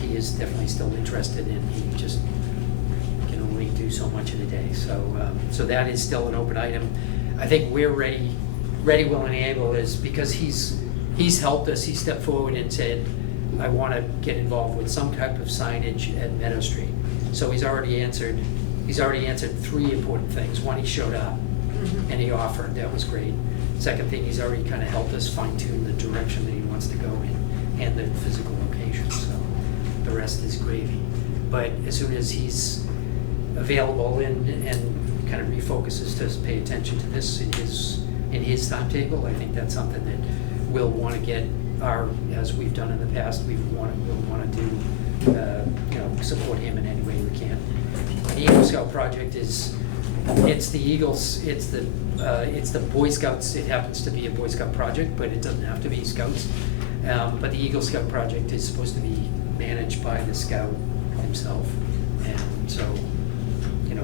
He is definitely still interested, and he just can only do so much in a day. So that is still an open item. I think we're ready, willing, and able, is because he's helped us. He stepped forward and said, I want to get involved with some type of signage at Meadow Street. So he's already answered 3 important things. One, he showed up and he offered. That was great. Second thing, he's already kind of helped us fine-tune the direction that he wants to go in and the physical location. So the rest is gravy. But as soon as he's available and kind of refocuses to pay attention to this in his timetable, I think that's something that we'll want to get as we've done in the past, we'll want to do, support him in any way we can. The Eagle Scout project it's the Eagles, it's the Boy Scouts. It happens to be a Boy Scout project, but it doesn't have to be Scouts. But the Eagle Scout project is supposed to be managed by the Scout himself, and so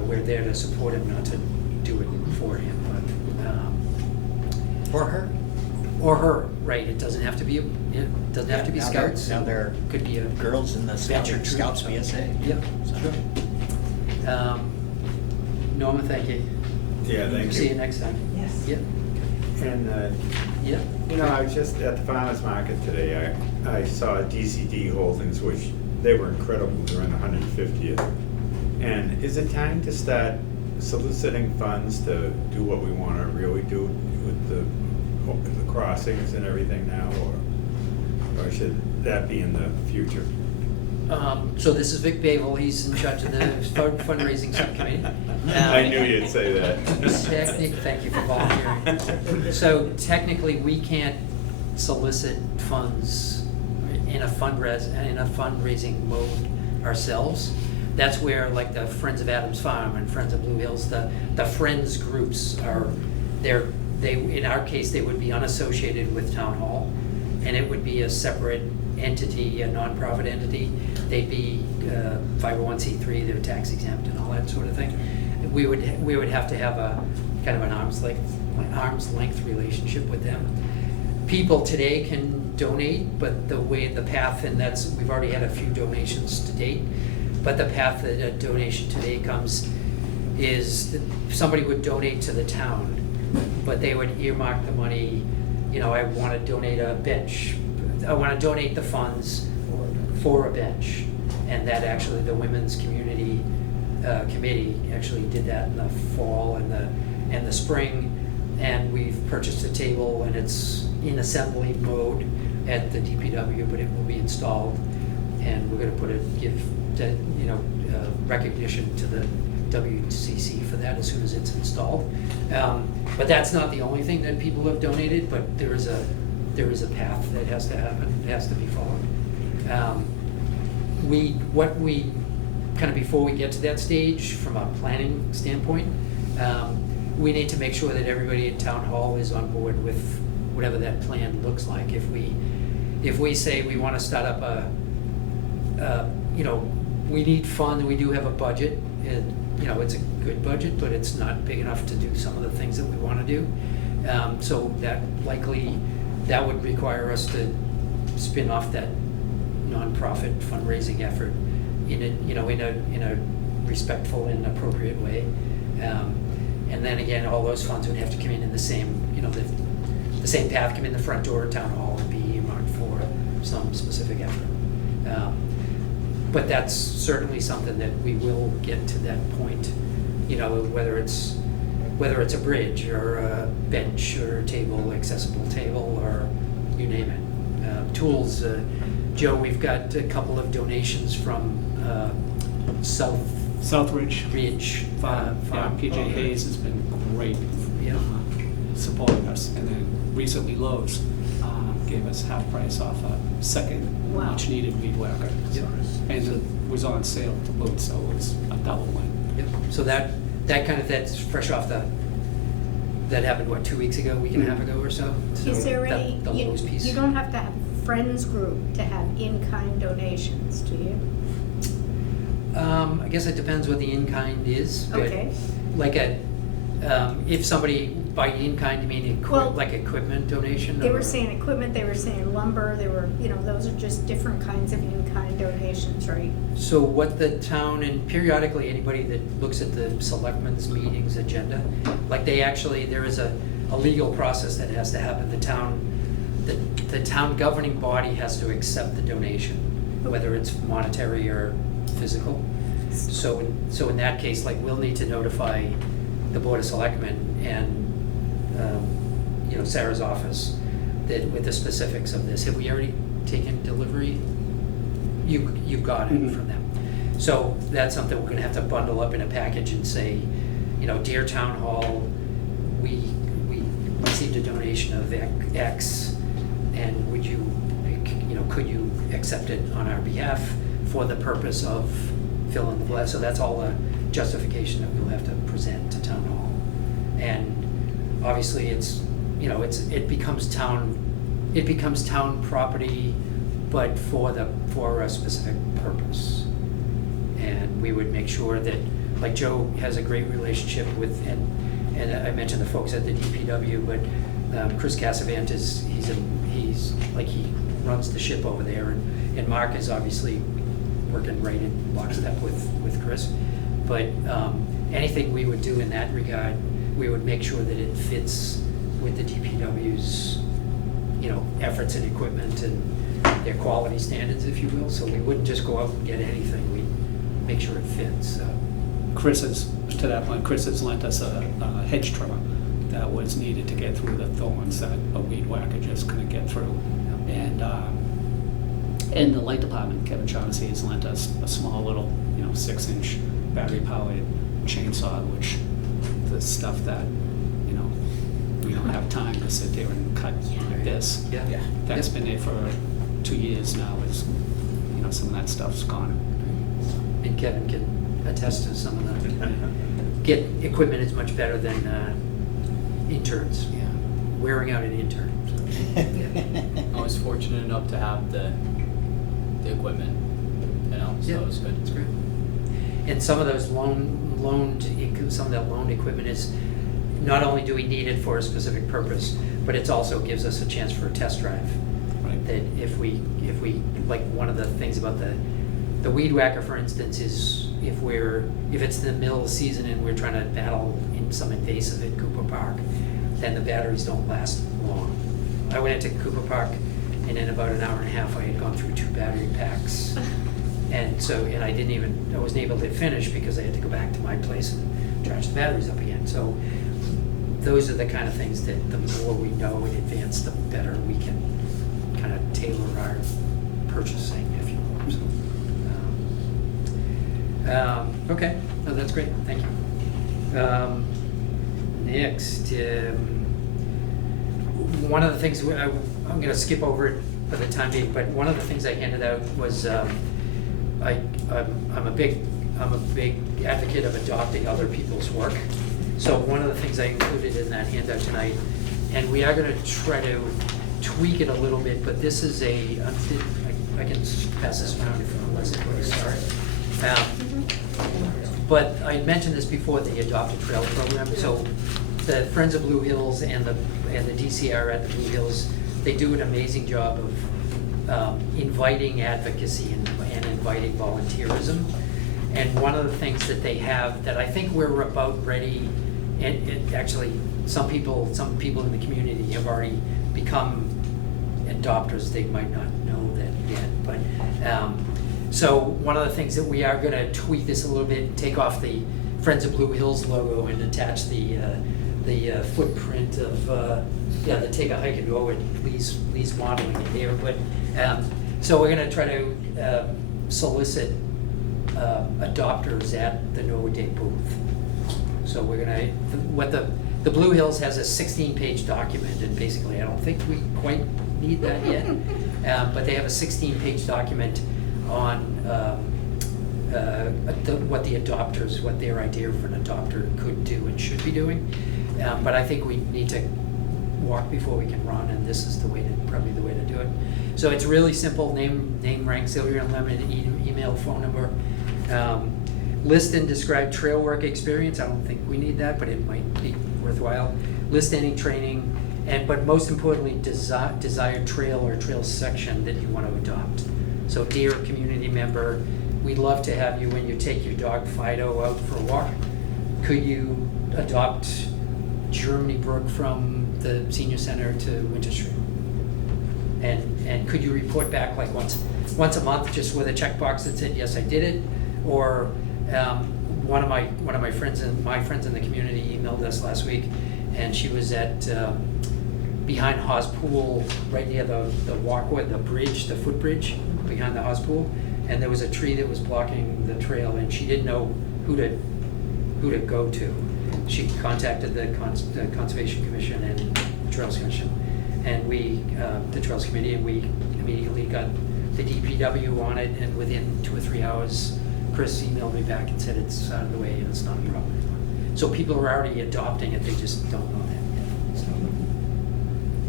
we're there to support him, not to do it for him, but or her, right? It doesn't have to be Now Scouts. Now there are could be a girls in the venture troop, Scouts so. BSA. Yeah, So- sure. Norma, thank you. Yeah, thank you. See you next time. Yes. Yep, And, yep. you know, I was just at the farmer's market today, I saw DCD Holdings, which they were incredible during the 150th. And is it time to start soliciting funds to do what we want to really do with the crossings and everything now, or should that be in the future? So this is Vic Bavel, he's in charge of the fundraising subcommittee. I knew you'd say that. Thank you for volunteering. So technically, we can't solicit funds in a fundraising mode ourselves. That's where, like, the Friends of Adams Farm and Friends of Blue Hills, the Friends groups are, in our case, they would be unassociated with Town Hall, and it would be a separate entity, a nonprofit entity. They'd be 501c3, they're tax exempt and all that sort of thing. We would have to have a kind of an arm's length relationship with them. People today can donate, but the path, and we've already had a few donations to date, but the path that a donation today comes is that somebody would donate to the town, but they would earmark the money, I want to donate a bench. I want to donate the funds for a bench. And that actually, the Women's Community Committee actually did that in the fall and the spring. And we've purchased a table, and it's in assembly mode at the DPW, but it will be installed. And we're going to give recognition to the WCC for that as soon as it's installed. But that's not the only thing that people have donated, but there is a path that has to happen, it has to be followed. Before we get to that stage, from a planning standpoint, we need to make sure that everybody in Town Hall is on board with whatever that plan looks like. If we say we want to start up we need funds, we do have a budget, and it's a good budget, but it's not big enough to do some of the things that we want to do. So that would require us to spin off that nonprofit fundraising effort in a respectful and appropriate way. And then again, all those funds would have to come in the same, the same path, come in the front door of Town Hall and be earmarked for some specific effort. But that's certainly something that we will get to that point, whether it's a bridge or a bench or a table, accessible table, or you name it. Tools, Joe, we've got a couple of donations from Southridge Ridge Farm. PJ Hayes has been great supporting us. And then recently Lowe's gave us half price off a second much needed weed whacker. Yep. And it was on sale to boot, so it was a double win. Yep. So that's fresh off that happened, 2 weeks ago, week and a half ago or so? Is there the any, Lowe's piece. you don't have to have friends group to have in-kind donations, do you? I guess it depends what the in-kind is. But Okay. like if somebody, by in-kind, you mean Well, like equipment donation? They or- were saying equipment, they were saying lumber, they were, those are just different kinds of in-kind donations, right? So what the town, and periodically anybody that looks at the selectmen's meetings agenda, like there is a legal process that has to happen. The town governing body has to accept the donation, whether it's monetary or physical. So in that case, we'll need to notify the Board of Selectmen and Sarah's office with the specifics of this. Have we already taken delivery? You've got it from them. So that's something we're gonna have to bundle up in a package and say, dear Town Hall, we received a donation of X, and would you, could you accept it on our behalf for the purpose of fill in the blank? So that's all a justification that we'll have to present to Town Hall. And obviously it becomes town property, but for a specific purpose. And we would make sure that, like Joe has a great relationship with, and I mentioned the folks at the DPW, but Chris Cassavant he runs the ship over there, and Mark is obviously working right in lockstep with Chris. But anything we would do in that regard, we would make sure that it fits with the DPW's, efforts and equipment and their quality standards, if you will. So we wouldn't just go out and get anything, we'd make sure it fits, so. To that point, Chris has lent us a hedge trimmer that was needed to get through the thorns that a weed whacker just couldn't get through. And the light department, Kevin Shaughnessy, has lent us a small little, 6-inch battery-powered chainsaw, which the stuff that, we don't have time to sit there and cut this. Yeah. Yeah. That's been there for 2 years now, is, some of that stuff's gone. And Kevin can attest to some of the, equipment is much better than interns. Yeah. Wearing out an intern. I was fortunate enough to have the equipment, so it was good. That's great. And some of those some of that loaned equipment is, not only do we need it for a specific purpose, but it also gives us a chance for a test drive. Right. That if we, like, one of the things about the weed whacker, for instance, is if it's the middle of the season and we're trying to battle in some invasive at Cooper Park, then the batteries don't last long. I went into Cooper Park, and in about an hour and a half, I had gone through 2 battery packs. And I wasn't able to finish because I had to go back to my place and charge the batteries up again. So those are the kind of things that the more we know in advance, the better we can kind of tailor our purchasing, if you will. So, okay, no, that's great, thank you. Next, one of the things, I'm going to skip over it for the time being, but one of the things I handed out was I'm a big advocate of adopting other people's work. So one of the things I included in that handout tonight, and we are going to try to tweak it a little bit, but this is I can pass this around unless everybody's sorry. But I mentioned this before, the Adopt a Trail program. So the Friends of Blue Hills and the DCR at the Blue Hills, they do an amazing job of inviting advocacy and inviting volunteerism. And one of the things that they have that I think we're about ready, and actually some people in the community have already become adopters. They might not know that yet, but so one of the things that we are going to tweak this a little bit, take off the Friends of Blue Hills logo and attach the footprint of the Take a Hike and Go with Lee's modeling in here. But so we're going to try to solicit adopters at the Norwood Day booth. So we're going to the Blue Hills has a 16-page document, and basically I don't think we quite need that yet, but they have a 16-page document on what the adopters, what their idea of an adopter could do and should be doing. But I think we need to walk before we can run, and this is probably the way to do it. So it's really simple: name, rank, Sylvia Unlimited, email, phone number. List and describe trail work experience. I don't think we need that, but it might be worthwhile. List any training, but most importantly, desired trail or trail section that you want to adopt. So dear community member, we'd love to have you when you take your dog Fido out for a walk. Could you adopt Germany Brook from the senior center to Winter Street? And could you report back like once a month, just with a checkbox that said yes, I did it? Or one of my friends in the community emailed us last week, and she was at behind Haas Pool, right near the walkway, the bridge, the footbridge behind the Haas Pool, and there was a tree that was blocking the trail, and she didn't know who to go to. She contacted the Conservation Commission and Trails Commission, and the Trails Committee, and we immediately got the DPW on it, and within 2 or 3 hours, Chris emailed me back and said it's out of the way and it's not a problem anymore. So people are already adopting it, they just don't know that yet. So,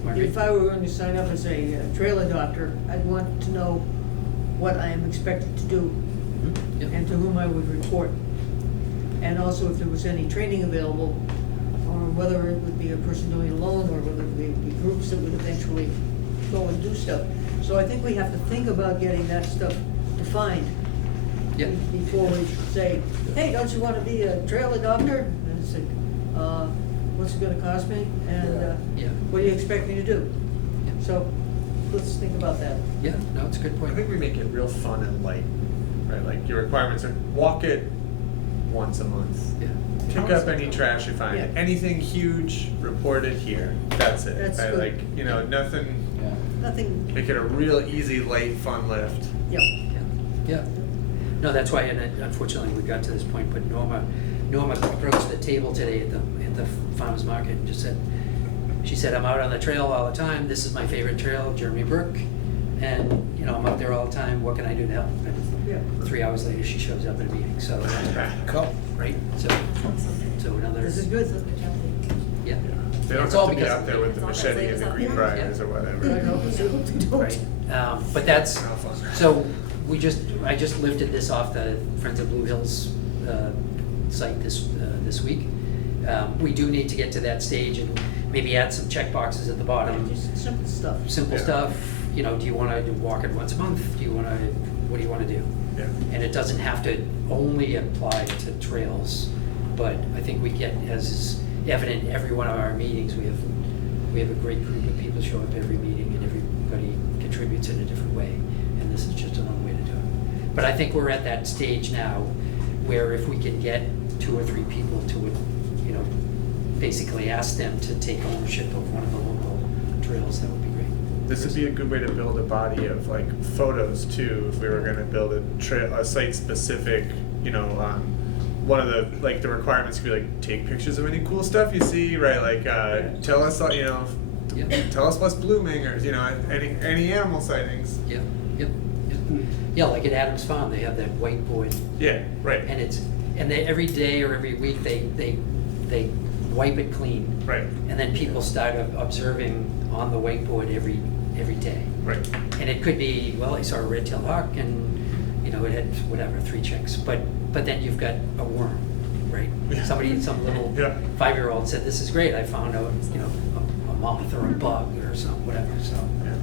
Margaret? If I were going to sign up as a trail adopter, I'd want to know what I am expected to do Mm-hmm. Yep. and to whom I would report. And also if there was any training available, or whether it would be a person doing it alone, or whether it would be groups that would eventually go and do stuff. So I think we have to think about getting that stuff defined Yeah. Before we say, hey, don't you wanna be a trail adopter? And it's like, what's it gonna cost me? And, Yeah. what do you expect me to do? Yeah. So, let's think about that. Yeah, no, it's a good I point. think we make it real fun and light, right? Like your requirements are walk it once a month. Yeah. Pick up any trash you find. Yeah. Anything huge, report it here. That's it. That's right? good. Like, you know, nothing, Yeah. Nothing, make it a real easy, light, fun lift. yeah. Yeah. No, that's why, and unfortunately, we got to this point, but Norma approached the table today at the farmer's market and just said, she said, I'm out on the trail all the time, this is my favorite trail, Jeremy Brook, and, you know, I'm out there all the time, what can I do to help? And Yeah. 3 hours later, she shows up at a meeting, so, Cool. right, so another. This is good. Yeah. They don't It's all have to be because out of there with the It's machete all and the because of- greenbriers or I whatever. know, so don't. Right, but that's, No fun. so I just lifted this off the Friends of Blue Hills site this week. We do need to get to that stage and maybe add some check boxes at the bottom. Just simple stuff. Simple Yeah. stuff, you know, do you wanna walk it once a month? What do you wanna do? Yeah. And it doesn't have to only apply to trails, but I think we get, as is evident in every one of our meetings, we have a great group of people show up every meeting and everybody contributes in a different way, and this is just another way to do it. But I think we're at that stage now where if we can get 2 or 3 people to, you know, basically ask them to take ownership of one of the local trails, that would be great. This would be a good way to build a body of like photos too, if we were gonna build a site specific, you know, one of the, like the requirements could be like, take pictures of any cool stuff you see, right? Like, tell us, you know, Yeah. tell us what's blooming or, you know, any animal sightings. Yeah, yep, yep. Yeah, like at Adams Farm, they have that whiteboard, Yeah, right, and they, every day or every week, they wipe it clean. right, And then people start observing on the whiteboard every day. right. And it could be, well, I saw a red-tailed hawk and, you know, it had whatever, 3 chicks, but then you've got a worm, right? Yeah. Some little Yeah. 5-year-old said, this is great, I found out, you know, a moth or a bug or something, whatever, so. Yeah.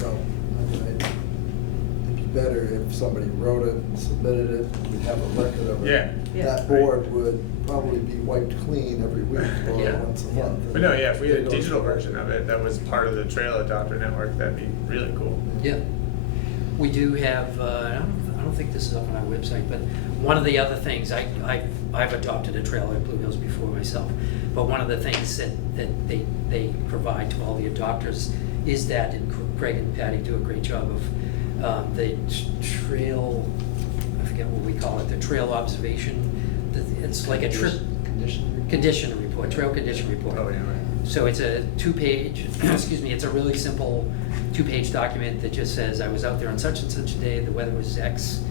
No, I mean, it'd be better if somebody wrote it, submitted it, we'd have a record of it. Yeah. Yeah. That board would probably be wiped clean every week or Yeah. once a month. But no, yeah, if we had a It goes digital forward. version of it that was part of the Trail Adopter Network, that'd be really cool. Yeah. We do have, I don't think this is up on our website, but one of the other things, I've adopted a trail at Blue Hills before myself, but one of the things that they provide to all the adopters is that, and Craig and Patty do a great job of, the trail, I forget what we call it, the trail observation. It's like a trip. Condition report, trail condition report. Oh, yeah, right. So it's a 2-page, excuse me, it's a really simple 2-page document that just says, I was out there on such and such a day, the weather was X,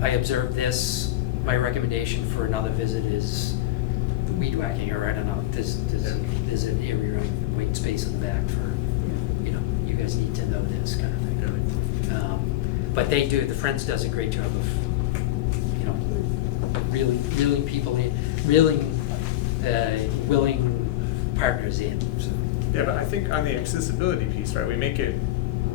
I observed this, my recommendation for another visit is weed whacking, or I don't know, there's an area of white space in the back for, you know, you guys need to know this kind of thing. But they do, the Friends does a great job of, you know, really reeling people in, willing partners in, so. Yeah, but I think on the accessibility piece, right, we make it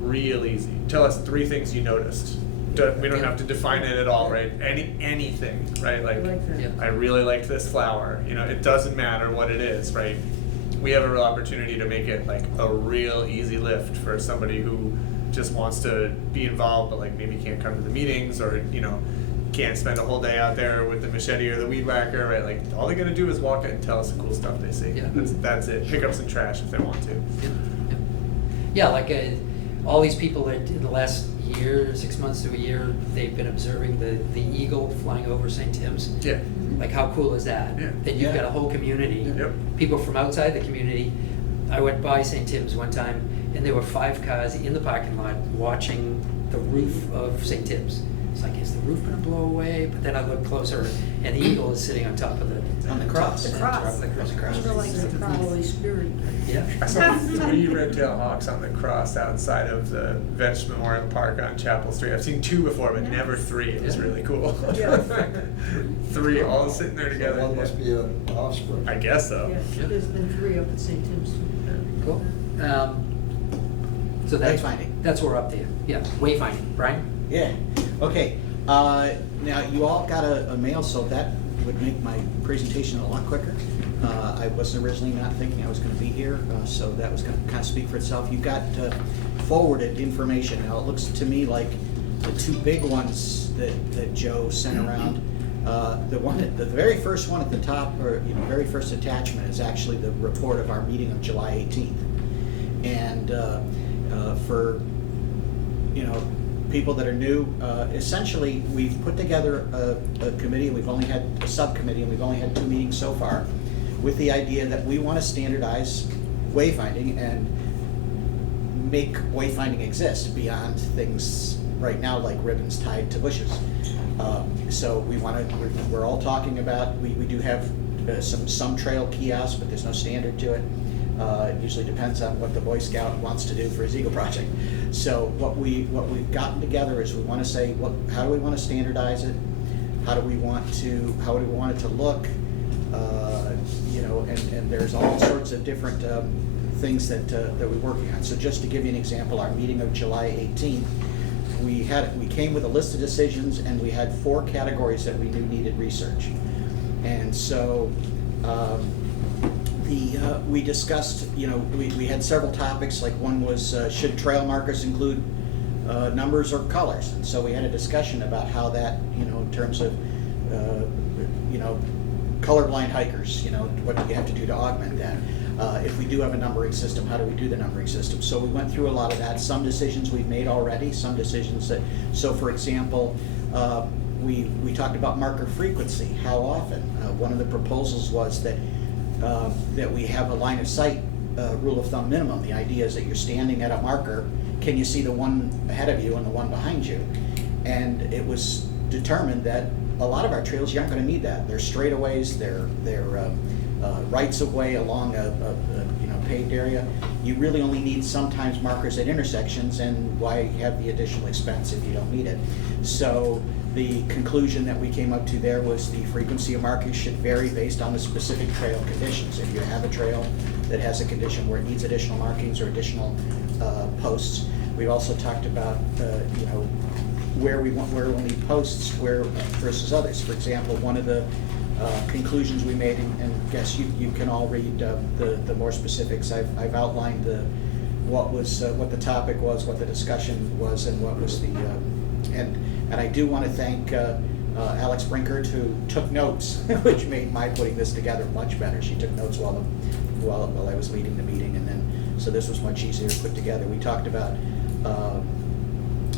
real easy. Tell us 3 things you noticed. We don't have to define it at all, right? Anything, right? I Like, like that. Yeah. I really liked this flower. You know, it doesn't matter what it is, right? We have a real opportunity to make it like a real easy lift for somebody who just wants to be involved, but like maybe can't come to the meetings, or, you know, can't spend a whole day out there with the machete or the weed whacker, right? Like, all they're gonna do is walk it and tell us the cool stuff they see. Yeah. That's it. Pick up some trash if they want to. Yeah, like all these people that in the last year, 6 months to a year, they've been observing the eagle flying over St. Tim's. Yeah. Like, how cool is that? Yeah. That you've got a whole community, Yep. people from outside the community. I went by St. Tim's one time, and there were 5 cars in the parking lot watching the roof of St. Tim's. It's like, is the roof gonna blow away? But then I looked closer, and the eagle is sitting on top of On the cross. The cross. The cross. Eagle like the cross. Holy Spirit. Yeah. I saw 3 red-tailed hawks on the cross outside of the Vetch Memorial Park on Chapel Street. I've seen 2 before, but never 3. It was Yeah. really cool. Yeah. 3 all sitting there So together. one must be an offspring. I guess so. Yeah, there's been 3 up at St. Tim's. Cool. So Wayfinding. that's where we're up there. Yeah, wayfinding. Brian? Yeah, okay. Now, you all got a mail, so that would make my presentation a lot quicker. I wasn't originally not thinking I was gonna be here, so that was gonna kind of speak for itself. You got forwarded information. Now, it looks to me like the two big ones that Joe sent around, the very first one at the top, or very first attachment, is actually the report of our meeting of July 18th. And for people that are new, essentially we've put together a committee, and we've only had a subcommittee, and we've only had 2 meetings so far, with the idea that we want to standardize wayfinding and make wayfinding exist beyond things right now like ribbons tied to bushes. So we're all talking about, we do have some trail kiosks, but there's no standard to it. It usually depends on what the Boy Scout wants to do for his Eagle project. So what we've gotten together is we want to say, how do we want to standardize it? How do we want it to look? And there's all sorts of different things that we're working on. So just to give you an example, our meeting of July 18th, we came with a list of decisions, and we had 4 categories that we knew needed research. And so we discussed, we had several topics. Like one was, should trail markers include numbers or colors? And so we had a discussion about how that, in terms of, colorblind hikers, what do you have to do to augment that? If we do have a numbering system, how do we do the numbering system? So we went through a lot of that. Some decisions we've made already, some decisions that, so for example, we talked about marker frequency, how often. One of the proposals was that we have a line of sight rule of thumb minimum. The idea is that you're standing at a marker, can you see the one ahead of you and the one behind you? And it was determined that a lot of our trails, you aren't going to need that. They're straightaways, they're rights of way along a paved area. You really only need sometimes markers at intersections, and why have the additional expense if you don't need it? So the conclusion that we came up to there was the frequency of markings should vary based on the specific trail conditions. If you have a trail that has a condition where it needs additional markings or additional posts, we also talked about where we'll need posts versus others. For example, one of the conclusions we made, and guess you can all read the more specifics. I've outlined what the topic was, what the discussion was, and what was the and I do want to thank Alex Brinkert, who took notes, which made my putting this together much better. She took notes while I was leading the meeting, and then so this was much easier to put together. We talked about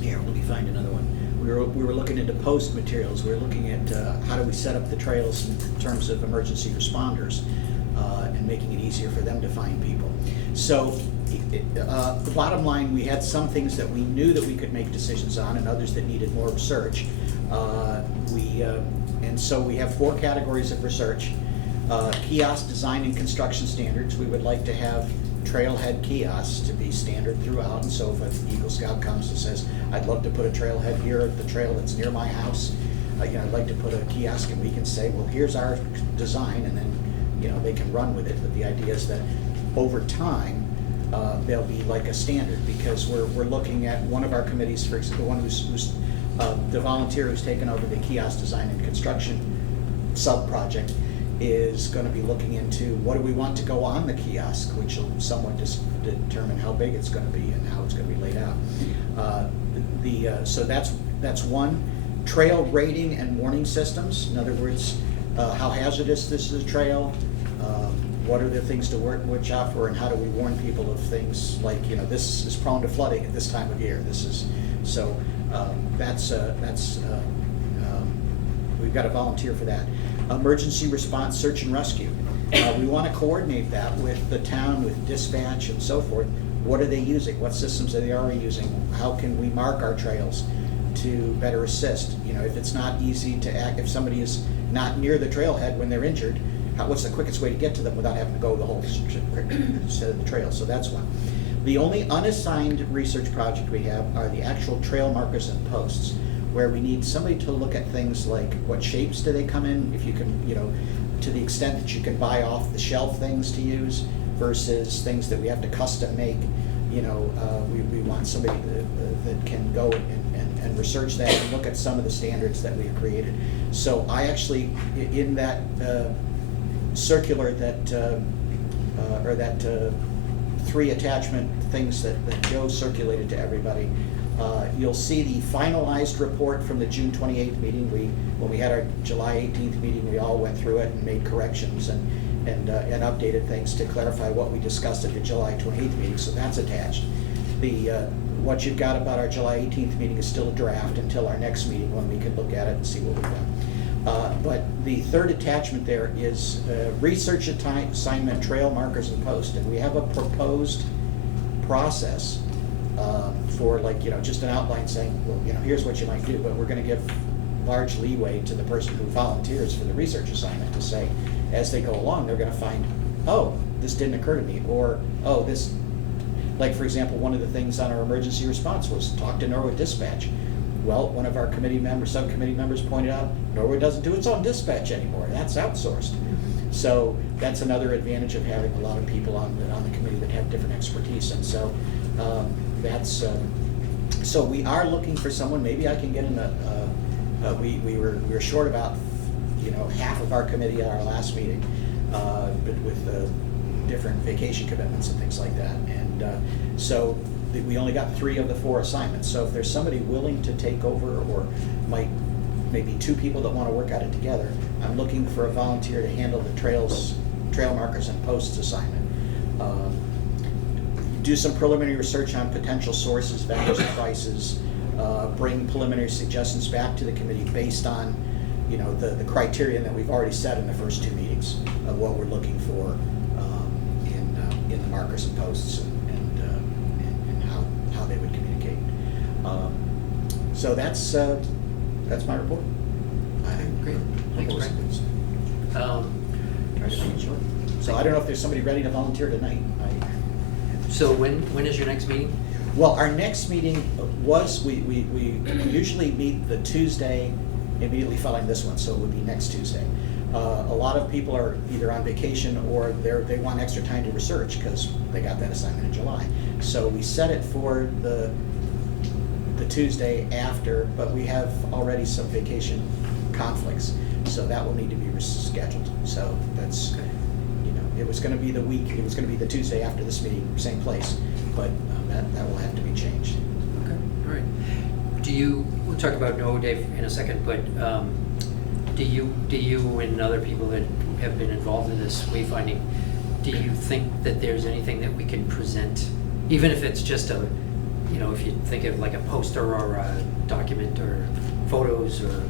here. Let me find another one. We were looking into post materials. We were looking at how do we set up the trails in terms of emergency responders and making it easier for them to find people. So the bottom line, we had some things that we knew that we could make decisions on, and others that needed more research. And so we have 4 categories of research. Kiosk design and construction standards. We would like to have trailhead kiosks to be standard throughout, and so if an Eagle Scout comes and says, I'd love to put a trailhead here at the trail that's near my house, I'd like to put a kiosk, and we can say, well, here's our design, and then they can run with it. But the idea is that over time they'll be like a standard, because we're looking at one of our committees, for example, the one who's the volunteer who's taken over the kiosk design and construction sub-project, is going to be looking into what do we want to go on the kiosk, which will somewhat determine how big it's going to be and how it's going to be laid out. So that's one. Trail rating and warning systems. In other words, how hazardous this is a trail, what are the things to watch out for, and how do we warn people of things like, this is prone to flooding at this time of year. This is so that's we've got a volunteer for that. Emergency response, search and rescue. We want to coordinate that with the town, with dispatch and so forth. What are they using? What systems are they already using? How can we mark our trails to better assist? If it's not easy to act, if somebody is not near the trailhead when they're injured, what's the quickest way to get to them without having to go the whole set of the trail? So that's one. The only unassigned research project we have are the actual trail markers and posts, where we need somebody to look at things like what shapes do they come in, if you can, to the extent that you can buy off the shelf things to use versus things that we have to custom make. We want somebody that can go and and research that and look at some of the standards that we've created. So I actually, in that circular that, or that 3 attachment things that Joe circulated to everybody, you'll see the finalized report from the June 28th meeting. When we had our July 18th meeting, we all went through it and made corrections and updated things to clarify what we discussed at the July 28th meeting, so that's attached. What you've got about our July 18th meeting is still a draft until our next meeting when we can look at it and see what we've done. But the third attachment there is research assignment, trail markers, and post. And we have a proposed process for, like, just an outline saying, well, here's what you might do, but we're going to give large leeway to the person who volunteers for the research assignment to say, as they go along, they're going to find, oh, this didn't occur to me, or, oh, this, like, for example, one of the things on our emergency response was talk to Norwood Dispatch. Well, one of our subcommittee members pointed out, Norwood doesn't do its own dispatch anymore, that's outsourced. So that's another advantage of having a lot of people on the committee that have different expertise, and so so we are looking for someone. Maybe I can get in we were short about half of our committee at our last meeting, but with different vacation commitments and things like that, and so we only got 3 of the 4 assignments. So if there's somebody willing to take over, or maybe 2 people that want to work at it together, I'm looking for a volunteer to handle the trail markers and posts assignment. Do some preliminary research on potential sources, vendors, and prices. Bring preliminary suggestions back to the committee based on, the criterion that we've already set in the first 2 meetings of what we're looking for in the markers and posts and how they would communicate. So that's my report. Great. Thanks, Frank. Try to make it short. So I don't know if there's somebody ready to volunteer tonight. So when is your next meeting? Well, our next meeting was, we usually meet the Tuesday immediately following this one, so it would be next Tuesday. A lot of people are either on vacation or they want extra time to research because they got that assignment in July. So we set it for the Tuesday after, but we have already some vacation conflicts, so that will need to be rescheduled. So that's, it was going to be the Tuesday after this meeting, same place, but that will have to be changed. Okay, all right. We'll talk about No Day in a second, but do you and other people that have been involved in this wayfinding, do you think that there's anything that we can present, even if it's just if you think of like a poster or a document or photos or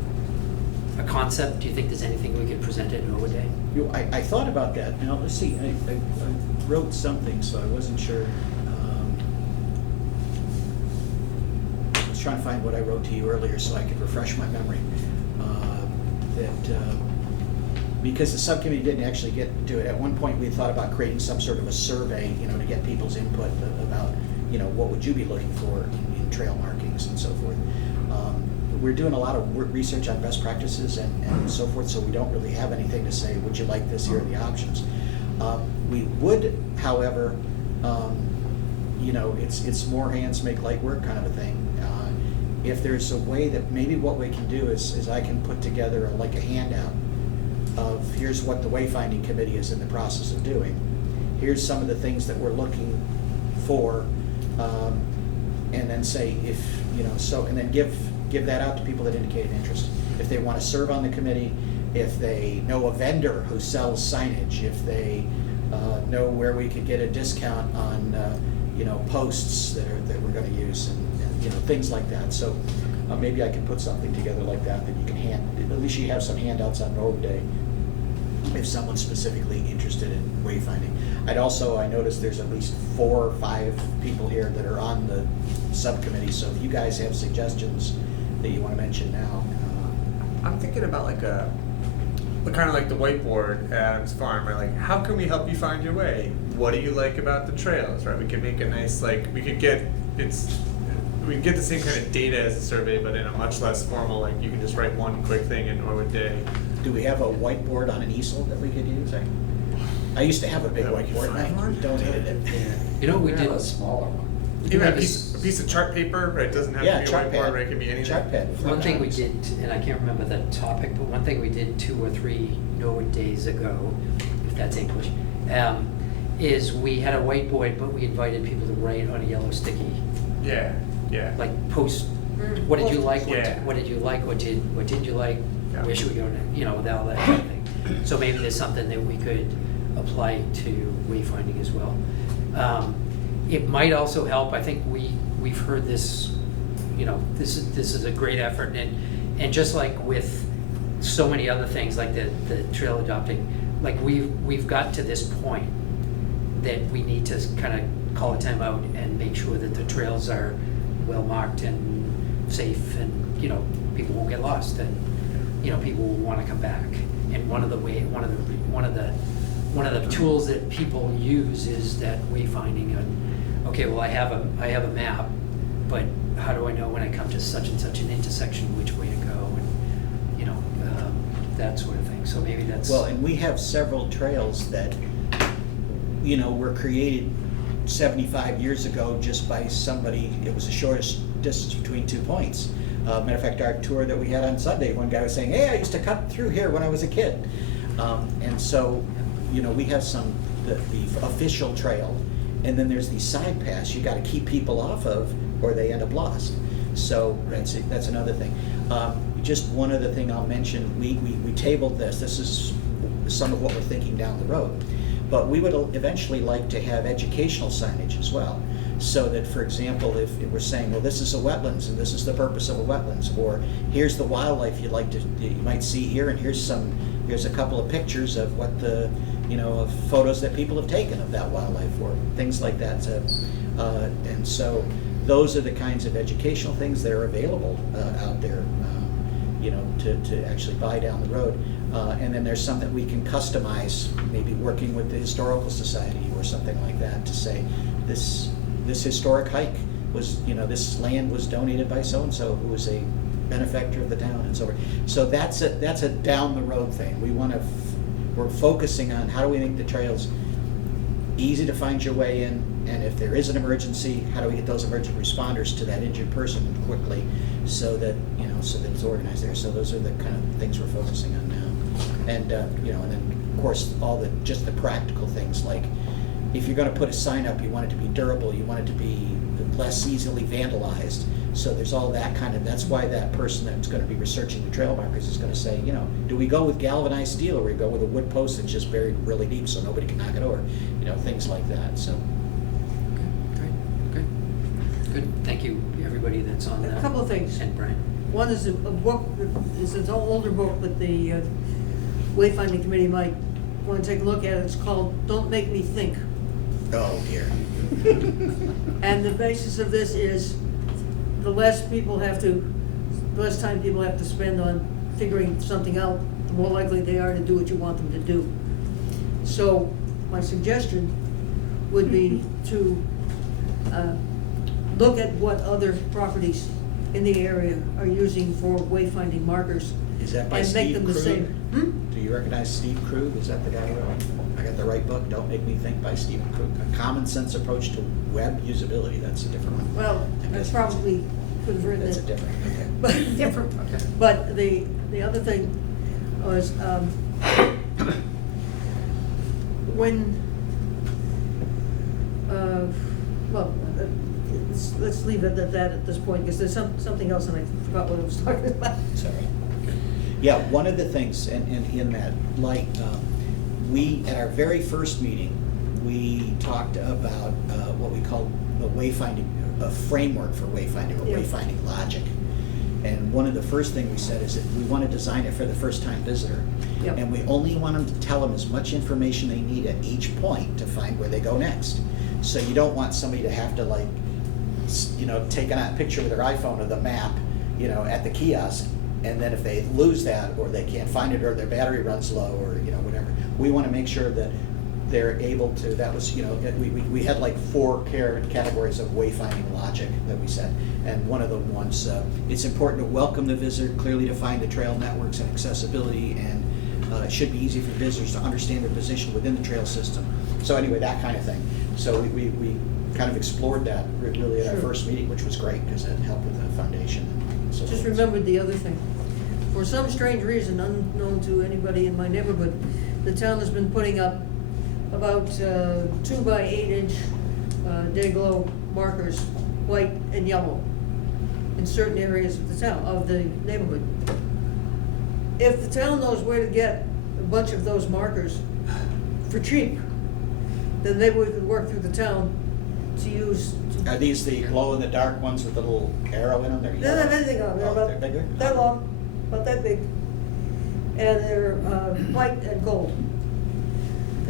a concept, do you think there's anything we can present at No Day? I thought about that. Now, let's see, I wrote something, so I wasn't sure. I was trying to find what I wrote to you earlier so I could refresh my memory. Because the subcommittee didn't actually get to it. At one point, we thought about creating some sort of a survey, to get people's input about, what would you be looking for in trail markings and so forth. We're doing a lot of research on best practices and so forth, so we don't really have anything to say, would you like this, here are the options. We would, however, it's more hands make light work kind of a thing. If there's a way that maybe what we can do is I can put together a handout of here's what the wayfinding committee is in the process of doing. Here's some of the things that we're looking for, and then say and then give that out to people that indicate an interest. If they want to serve on the committee, if they know a vendor who sells signage, if they know where we could get a discount on posts that we're going to use, and things like that. So maybe I can put something together like that you can at least you have some handouts on Norwood Day if someone's specifically interested in wayfinding. I noticed there's at least 4 or 5 people here that are on the subcommittee, so if you guys have suggestions that you want to mention now. I'm thinking about kind of like the whiteboard at Adams Farm, right? Like, how can we help you find your way? What do you like about the trails, right? We could make a nice, we could get the same kind of data as a survey, but in a much less formal, you can just write one quick thing in Norwood Day. Do we have a whiteboard on an easel that we could use? I used to have a big whiteboard, and I donated it. We have did a smaller one. Even a piece of chart paper, right? It doesn't have Yeah, to be a chart whiteboard, pad. right? It can be anything. Chart pad. One thing we did, and I can't remember the topic, but one thing we did 2 or 3 Norwood days ago, if that's English, is we had a whiteboard, but we invited people to write on a yellow sticky, Yeah, yeah. like post, what did you like, Yeah. what did you like, what did you like, Yeah. where should we go next, you know, with all that kind of thing. So maybe there's something that we could apply to wayfinding as well. It might also help, I think we've heard this, you know, this is a great effort, and just like with so many other things, like the trail adopting, like we've got to this point that we need to kind of call a time out and make sure that the trails are well marked and safe, and, you know, people won't get lost, and, you know, people will want to come back. And one of the tools that people use is that wayfinding. And okay, well, I have a map, but how do I know when I come to such and such an intersection which way to go, and, you know, that sort of thing. So maybe that's Well, and we have several trails that, you know, were created 75 years ago just by somebody. It was the shortest distance between 2 points. Matter of fact, our tour that we had on Sunday, one guy was saying, "Hey, I used to cut through here when I was a kid." And so, you know, we have the official trail, and then there's these side paths you got to keep people off of, or they end up lost. So that's another thing. Just one other thing I'll mention: we tabled this. This is some of what we're thinking down the road, but we would eventually like to have educational signage as well. So that, for example, if we're saying, well, this is a wetlands and this is the purpose of a wetlands, or here's the wildlife you might see here, and here's a couple of pictures of what the, you know, of photos that people have taken of that wildlife, or things like that. So, and so those are the kinds of educational things that are available out there, you know, to actually buy down the road. And then there's some that we can customize, maybe working with the Historical Society or something like that, to say this historic hike was, you know, this land was donated by so-and-so who was a benefactor of the town, and so forth. So that's a down the road thing. We're focusing on how do we make the trails easy to find your way in, and if there is an emergency, how do we get those emergency responders to that injured person quickly, so that, you know, so that it's organized there. So those are the kind of things we're focusing on now. And you know, and then of course just the practical things, like if you're going to put a sign up, you want it to be durable, you want it to be less easily vandalized. So there's all that kind of, that's why that person that's going to be researching the trail markers is going to say, you know, do we go with galvanized steel, or we go with a wood post that's just buried really deep so nobody can knock it over, you know, things like that. So okay, great, good. Thank you, everybody that's on that. A couple of things. And Brian. One is a book, it's an older book, but the Wayfinding Committee might want to take a look at it. It's called Don't Make Me Think. oh dear. And the basis of this is the less time people have to spend on figuring something out, the more likely they are to do what you want them to do. So my suggestion would be to look at what other properties in the area are using for wayfinding markers. Is that by and make Steve them the Krug? same. Do you recognize Steve Krug? Is that the guy who wrote I Got the Right Book? Don't Make Me Think by Steve Krug. A common sense approach to web usability. That's a different one. Well, I guess probably could have written That's a it. different, okay. But Different. But the other thing was, when, let's leave it at that at this point, because there's something else and I forgot what I was talking about. Sorry. Yeah, one of the things, and in that light, we, at our very first meeting, we talked about what we call the wayfinding, a framework for wayfinding, or Yeah. wayfinding logic. And one of the first things we said is that we want to design it for the first-time visitor. Yep. And we only want them to tell them as much information they need at each point to find where they go next. So you don't want somebody to have to, like, you know, take a picture with their iPhone of the map, you know, at the kiosk, and then if they lose that, or they can't find it, or their battery runs low, or, you know, whatever, we want to make sure that they're able to, that was, you know, we had like 4 categories of wayfinding logic that we said, and one of them was, it's important to welcome the visitor, clearly define the trail networks and accessibility, and it should be easy for visitors to understand their position within the trail system. So anyway, that kind of thing. So we kind of explored that really at our Sure. first meeting, which was great, because it helped with the foundation. So Just remembered the other thing. For some strange reason, unknown to anybody in my neighborhood, the town has been putting up about 2 by 8 inch day-glow markers, white and yellow, in certain areas of the town, of the neighborhood. If the town knows where to get a bunch of those markers for cheap, then maybe we could work through the town to use. Are these the glow-in-the-dark ones with the little arrow in them? They're They don't have yellow? anything on them, they're Oh, about, they're bigger? they're long, about that big. And they're white and gold.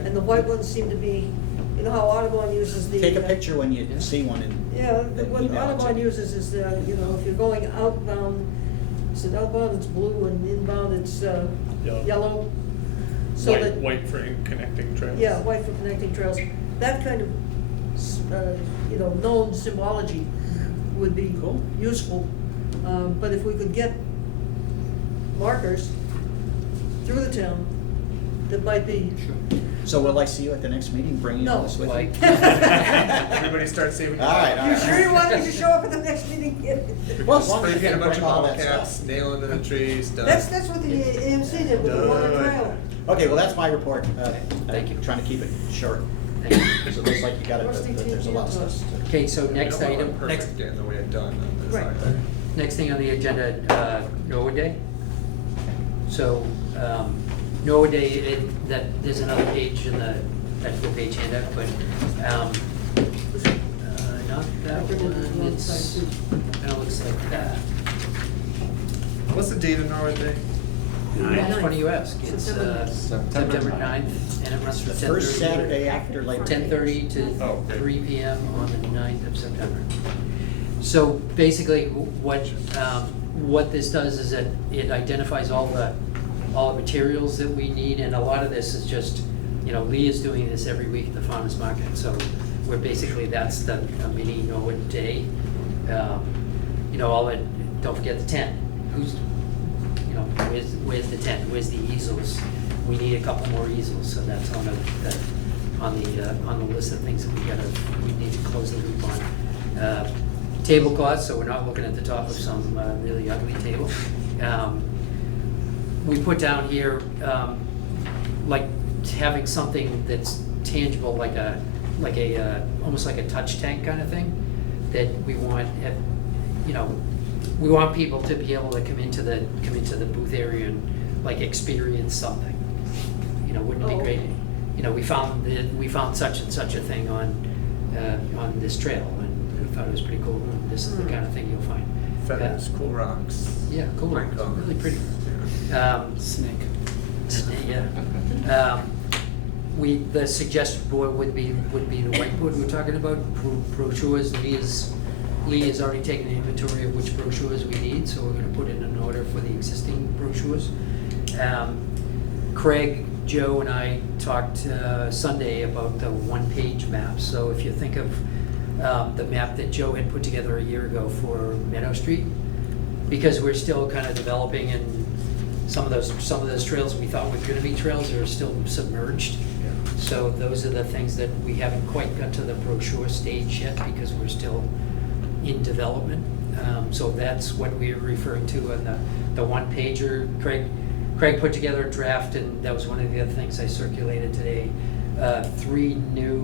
And the white ones seem to be, you know how Audubon uses the. Take a picture when you see one and. Yeah, then what email it to Audubon me. uses is, you know, if you're going outbound, so outbound it's blue and inbound it's yellow. So that. White for connecting trails. Yeah, white for connecting trails. That kind of, you know, known symbology would be Cool. useful. But if we could get markers through the town, that might be. So will I see you at the next meeting, bringing all No. this with you? Like- Everybody start saving. All right, all You right. sure you want me to show up at the next meeting? Well, as long as Spray you paint a can bunch of bring all bottle that caps, stuff. nail into the trees, done. That's what the AMC did with the water trail. Okay, well, that's my report. Thank you. I'm trying to keep it short. Thank you. So it looks like you got it, Rusty but there's a lot of TNT stuff. to- Okay, so We next don't want item, one next, perfect getting the way it done on this Right. either. next thing on the agenda, NOAA Day. So, NOAA Day, there's another page in the technical page handout, but, not that one, it's, kind of looks like that. What's the date of Norwood Day? It's funny you ask, it's September September 9th, and it runs from The 10:30. first Saturday after Labor Day. 10:30 to Oh, okay. 3 PM on the 9th of September. So basically, what this does is that it identifies all the materials that we need, and a lot of this is just, you know, Lee is doing this every week at the farmer's market, so we're basically, that's the a mini NOAA Day. You know, all that, don't forget the tent. You know, where's the tent? Where's the easels? We need a couple more easels, so that's on the list of things that we need to close the loop on. Tablecloths, so we're not looking at the top of some really ugly table. We put down here, like having something that's tangible, like a almost like a touch tank kind of thing, that we want, you know, we want people to be able to come into the booth area and like experience something. You know, wouldn't it be Oh, great? okay. You know, we found such and such a thing on this trail, and we thought it was pretty cool. This is the kind of thing you'll find. Feathers, cool rocks. Yeah, cool. Great It's colors. really pretty. Snake. Yeah. The suggested board would be the whiteboard we're talking about, brochures. Lee has already taken an inventory of which brochures we need, so we're gonna put in an order for the existing brochures. Craig, Joe, and I talked Sunday about the one-page map. So if you think of the map that Joe had put together a year ago for Meadow Street, because we're still kind of developing, and some of those trails we thought were gonna be trails are still submerged. So those are the things that we haven't quite got to the brochure stage yet, because we're still in development. So that's what we're referring to in the one pager. Craig put together a draft, and that was one of the other things I circulated today. 3 new,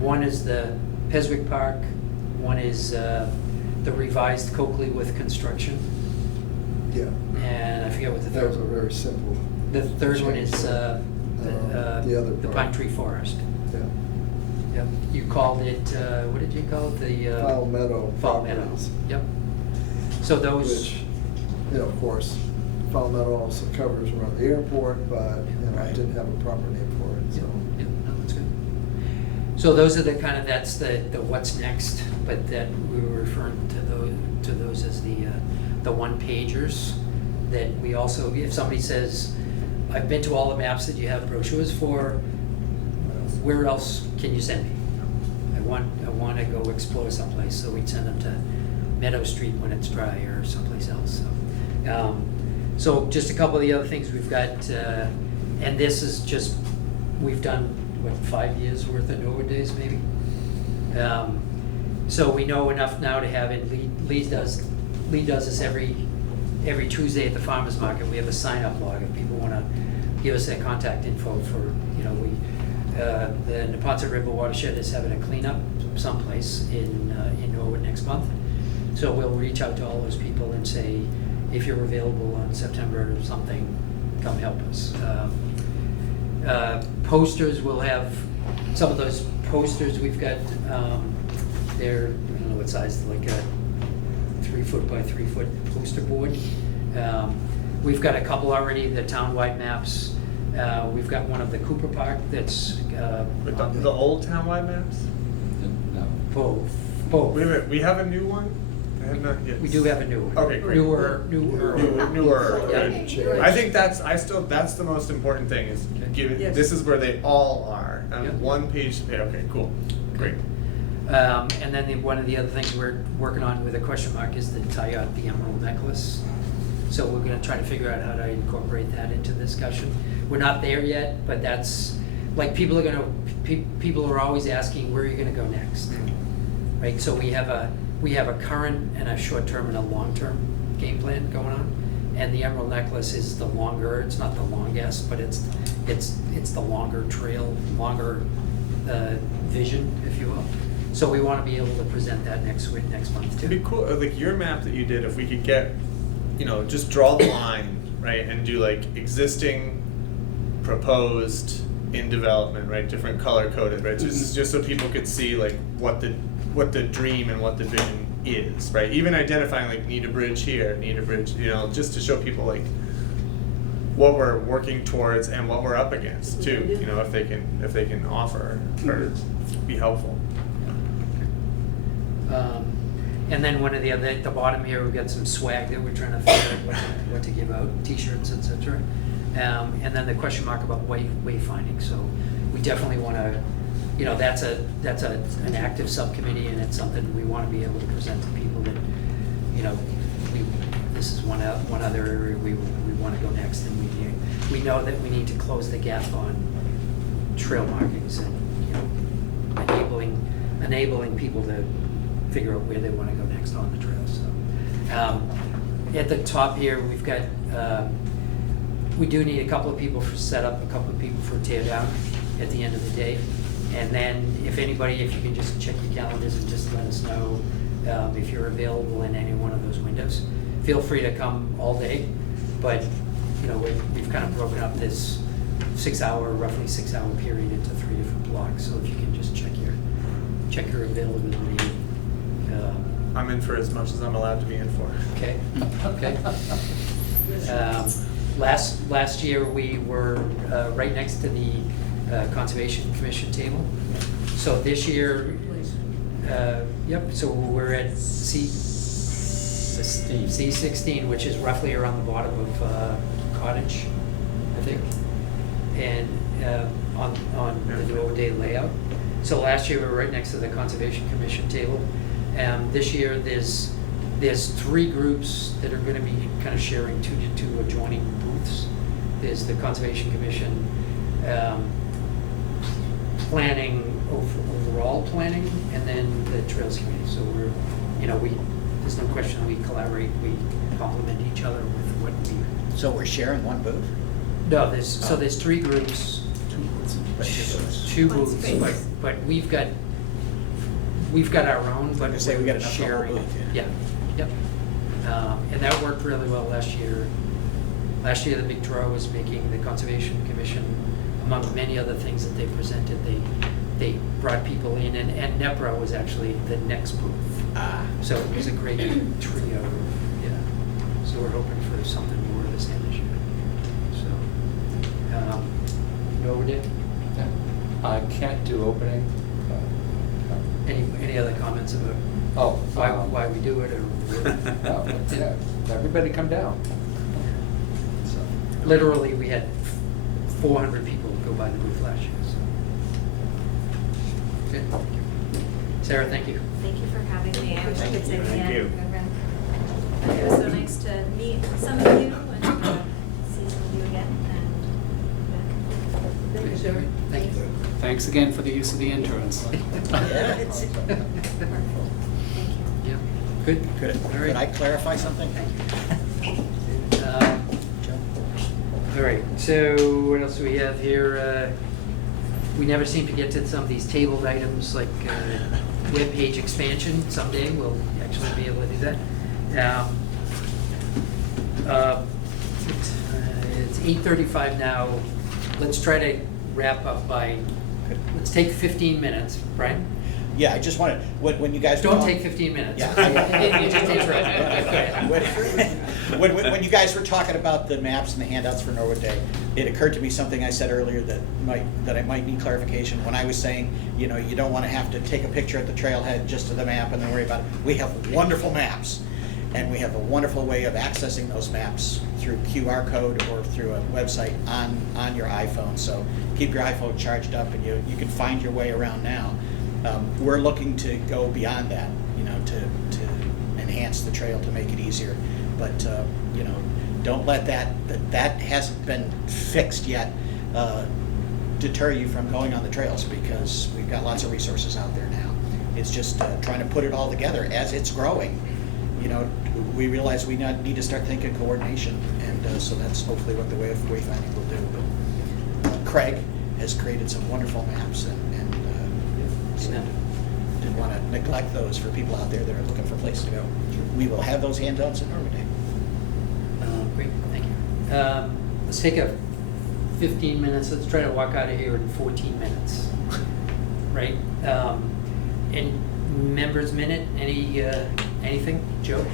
one is the Peswick Park, one is the revised Coakley with construction, Yeah, and I forget what the that third was a very simple, The third one is the other the part. Pine Tree Forest. yeah. Yep. You called it, what did you call it? The Fowl Meadow Fowl Meadow. properties. Yep. So those. Which, you know, of course, Fowl Meadow also covers around the airport, but, you know, I Right. didn't have a proper name for it, so. Yeah, no, that's good. So those are that's the what's next, but that we were referring to those as the one pagers. That we also, if somebody says, I've been to all the maps that you have brochures for, where else can you send me? I want to go explore someplace, so we'd send them to Meadow Street when it's dry or someplace else. So just a couple of the other things we've got, and this is just, we've done, what, 5 years worth of NOAA days maybe? So we know enough now to have it, Lee does this every Tuesday at the farmer's market. We have a sign-up log if people wanna give us their contact info for, the Neponset River Watershed is having a cleanup someplace in Norwood next month. So we'll reach out to all those people and say, if you're available on September or something, come help us. Posters, we'll have, some of those posters we've got, they're, I don't know what size, like a 3-foot by 3-foot poster board. We've got a couple already, the townwide maps. We've got one of the Cooper Park that's. With the old townwide maps? No. Both. Wait a minute, we have a new one? I have not yet. We do have a new one. Okay, great. Newer. Newer. Yeah. Okay. I think that's the most important thing is giving, Yes. this is where they all are, on Yep. one page. Okay, cool, great. And then one of the other things we're working on with a question mark is to tie out the emerald necklace. So we're gonna try to figure out how to incorporate that into the discussion. We're not there yet, but that's, like, people are always asking, where are you gonna go next? Right, so we have a current and a short-term and a long-term game plan going on. And the emerald necklace is the longer, it's not the longest, but it's the longer trail, longer vision, if you will. So we wanna be able to present that next month too. It'd be cool, like your map that you did, if we could get, just draw the line, right, and do like existing, proposed, in development, right, different color coded, right, just so people could see like what the dream and what the vision is, right, even identifying like need a bridge here, need a bridge, just to show people like what we're working towards and what we're up against too, if they can offer or be helpful. And then one of the other, at the bottom here, we've got some swag that we're trying to figure out what to give out, T-shirts, etc. And then the question mark about wayfinding. So we definitely want to, that's an active subcommittee, and it's something we want to be able to present to people that, this is one other area we want to go next, and we know that we need to close the gap on trail markings and enabling people to figure out where they want to go next on the trail. So at the top here, we've got, we do need a couple of people for setup, a couple of people for tear down at the end of the day. And then if you can just check your calendars and just let us know if you're available in any one of those windows. Feel free to come all day, but we've kind of broken up this roughly 6 hour period into 3 different blocks. So if you can just check your availability. I'm in for as much as I'm allowed to be in for. Okay. Last year, we were right next to the Conservation Commission table. So this year, so we're at C16, which is roughly around the bottom of Cottage, I think, and on the Norwood Day layout. So last year, we were right next to the Conservation Commission table. This year, there's 3 groups that are going to be kind of sharing two adjoining booths. There's the Conservation Commission overall planning, and then the Trails Committee. So there's no question we collaborate, we complement each other with what we. So we're sharing one booth? No, there's 3 groups. Two booths, but we've got our own, but say we got enough for a whole sharing. booth, Yeah, yep. And that worked really well last year. Last year, the big draw was making the Conservation Commission, among many other things that they presented, they brought people in, and NEPRA was actually the next booth. So it was a great trio, So we're hoping for something more of the same this year. So, Norwood Day? Yeah. I can't do opening. Any other comments about why we do it, or? No, yeah, everybody come down. So. Literally, we had 400 people go by the booth last year. So. Good. Thank you. Sarah, thank you. Thank you for having me. I wish I could say the Thank end. you. It was so nice to meet some of you and see some of you again. And Thanks, Eric. Thank you. Thanks again for the use of the interns. Yeah, it's- Yeah, good. Could All could right. I clarify something? Um, Joe? All right, so what else do we have here? We never seem to get to some of these tabled items like webpage expansion. Someday we'll actually be able to do that. It's 8:35 now. Let's try to wrap up by, let's take 15 minutes, Brian? Yeah, I just wanted, when you guys. were Don't all- take 15 minutes. Yeah. You just interrupted me. When you guys were talking about the maps and the handouts for Norwood Day, it occurred to me something I said earlier that I might need clarification. When I was saying, you know, you don't want to have to take a picture at the trailhead just to the map and then worry about it. We have wonderful maps, and we have a wonderful way of accessing those maps through QR code or through a website on your iPhone. So keep your iPhone charged up, and you can find your way around now. We're looking to go beyond that, you know, to enhance the trail to make it easier. But, you know, don't let that hasn't been fixed yet, deter you from going on the trails, because we've got lots of resources out there now. It's just trying to put it all together as it's growing. You know, we realize we need to start thinking coordination, and so that's hopefully what the wayfinding will do. But Craig has created some wonderful maps, and so didn't want to neglect those for people out there that are looking for a place to go. We will have those handouts in Norwood Day. Great, thank you. Let's take a 15 minutes, let's try to walk out of here in 14 minutes, right? And members' minute, anything, Joe?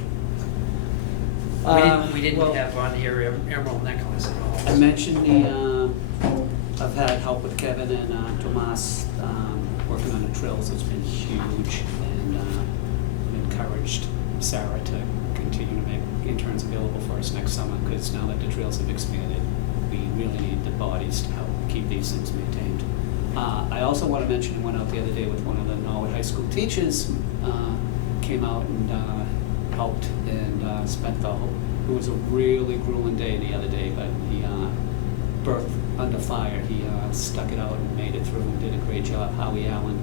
We didn't Well, have on here Emerald Necklace at all. I mentioned I've had help with Kevin and Tomas working on the trails. It's been huge, and I've encouraged Sarah to continue to make interns available for us next summer, because now that the trails have expanded, we really need the bodies to help keep these things maintained. I also want to mention, I went out the other day with one of the Norwood High School teachers, came out and helped and spent the whole, it was a really grueling day the other day, but he birth under fire, he stuck it out and made it through and did a great job. Howie Allen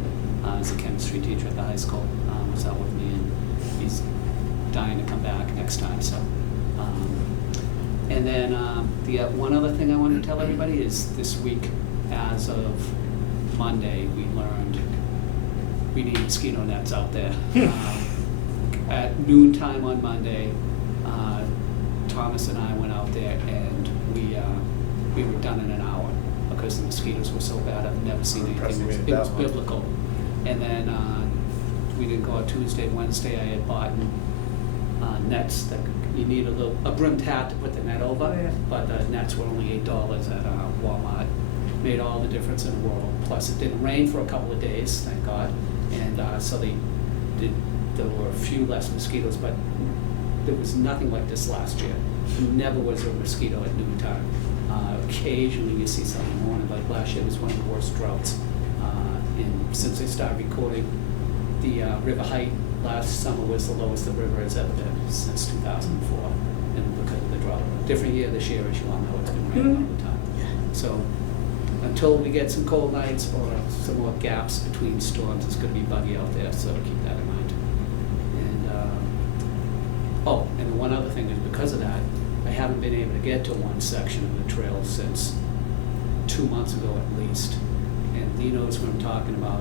is a chemistry teacher at the high school, was out with me, and he's dying to come back next time. So, and then the one other thing I wanted to tell everybody is this week, as of Monday, we learned we need mosquito nets out there. At noontime on Monday, Thomas and I went out there, and we were done in an hour because the mosquitoes were so bad. I've never seen anything. It was biblical. And then we didn't go out Tuesday, Wednesday. I had bought nets that you need a brimmed hat to put the net over, Oh, yeah. but the nets were only $8 at Walmart. Made all the difference in the world. Plus, it didn't rain for a couple of days, thank God, and so there were a few less mosquitoes, but there was nothing like this last year. Never was there a mosquito at noontime. Occasionally you see some in the morning, but last year was one of the worst droughts. And since they started recording, the river height last summer was the lowest the river has ever been since 2004, and because of the drought. Different year this year, as you all know, it's been raining all the time. So until we get some cold nights or some more gaps between storms, it's going to be buggy out there, so keep that in mind. And and one other thing is, because of that, I haven't been able to get to one section of the trail since 2 months ago at least. And Lee knows what I'm talking about.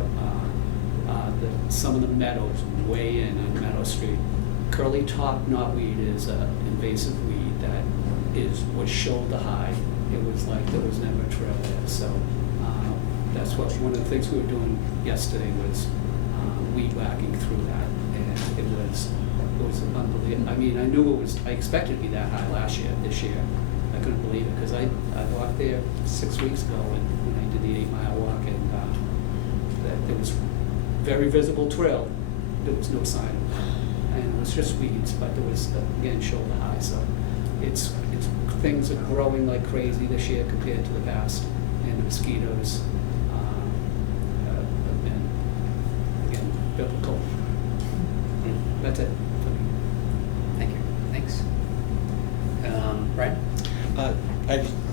Some of the meadows way in on Meadow Street. Curly top knotweed is an invasive weed that was shoulder high. It was like there was never a trail there. So that's what one of the things we were doing yesterday was weed whacking through that, and it was unbelievable. I mean, I expected it to be that high last year. This year, I couldn't believe it, because I walked there 6 weeks ago when I did the 8-mile walk, and there was very visible trail. There was no sign, and it was just weeds, but there was again shoulder high. So it's things are growing like crazy this year compared to the past, and the mosquitoes have been again biblical. That's it. Thank you, thanks. Brian?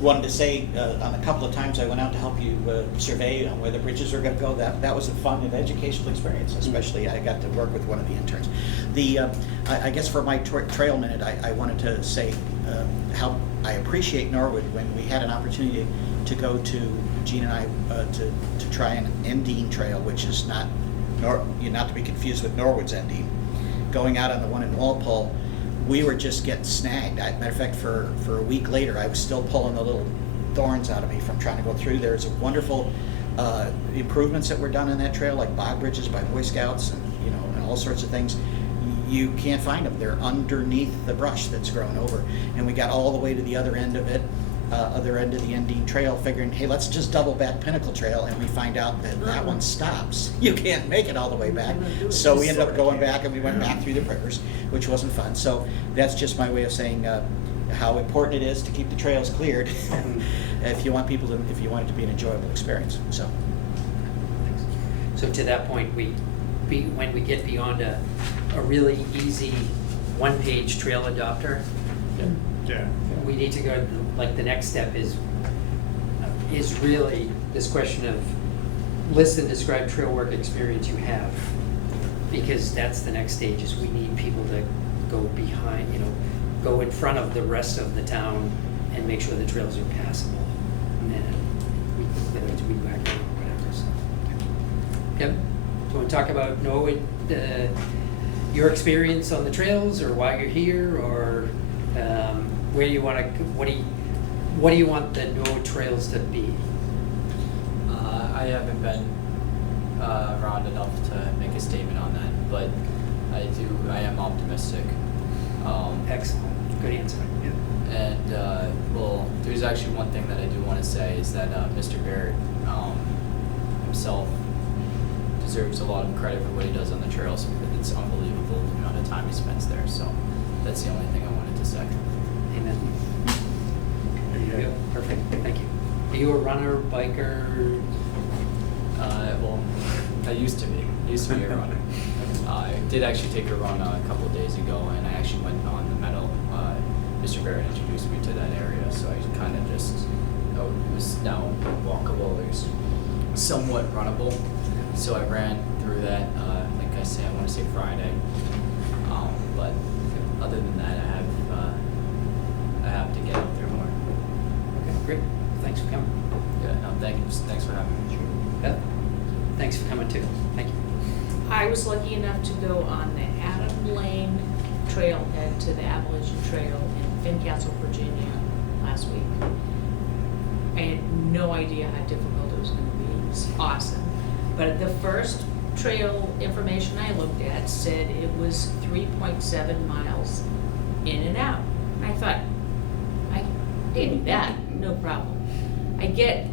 wanted to say, on a couple of times I went out to help you survey on where the bridges are gonna go, that was a fun and educational experience, especially I got to work with one of the interns. I guess for my trail minute, I wanted to say how I appreciate Norwood when we had an opportunity to go to, Gene and I, to try an Endine Trail, which is not to be confused with Norwood's Endine. Going out on the one in Walpole, we were just getting snagged. Matter of fact, for a week later, I was still pulling the little thorns out of me from trying to go through. There's a wonderful improvements that were done in that trail, like bog bridges by Boy Scouts, and and all sorts of things. You can't find them. They're underneath the brush that's grown over. And we got all the way to the other end of it, other end of the Endine Trail, figuring, hey, let's just double back Pinnacle Trail, and we find out that that one stops. You can't make it all the way back. So we ended up going back, and we went back through the Prickers, which wasn't fun. So that's just my way of saying how important it is to keep the trails cleared if you want it to be an enjoyable experience. So to that point, when we get beyond a really easy one-page trail adopter, Yeah. we need to go, like, the next step is really this question of list and describe trail work experience you have. Because that's the next stage, is we need people to go behind, go in front of the rest of the town and make sure the trails are passable. And whether it's weed whacking or whatever, so. Kevin, do you want to talk about Norwood, your experience on the trails, or why you're here, or where you want to, what do you want the Norwood trails to be? I haven't been around enough to make a statement on that, but I am optimistic. Excellent, good answer. Yeah. And well, there's actually one thing that I do want to say is that Mr. Barrett himself deserves a lot of credit for what he does on the trails, because it's unbelievable the amount of time he spends there. So that's the only thing I wanted to say. Amen. There you go. Perfect, thank you. Are you a runner, biker? Well, I used to be a runner. I did actually take a run a couple of days ago, and I actually went on the meadow. Mr. Barrett introduced me to that area, so I kind of just, it was now walkable, it was somewhat runnable. So I ran through that, like I say, I want to say Friday. But other than that, I have to get out there more. Okay, great, thanks for coming. Yeah, no, thank you, thanks for having me. Beth, thanks for coming too, thank you. I was lucky enough to go on the Adam Lane trailhead to the Appalachian Trail in Fincastle, Virginia last week. I had no idea how difficult it was going to be. It was awesome. But the first trail information I looked at said it was 3.7 miles in and out. And I thought, I can do that, no problem. I get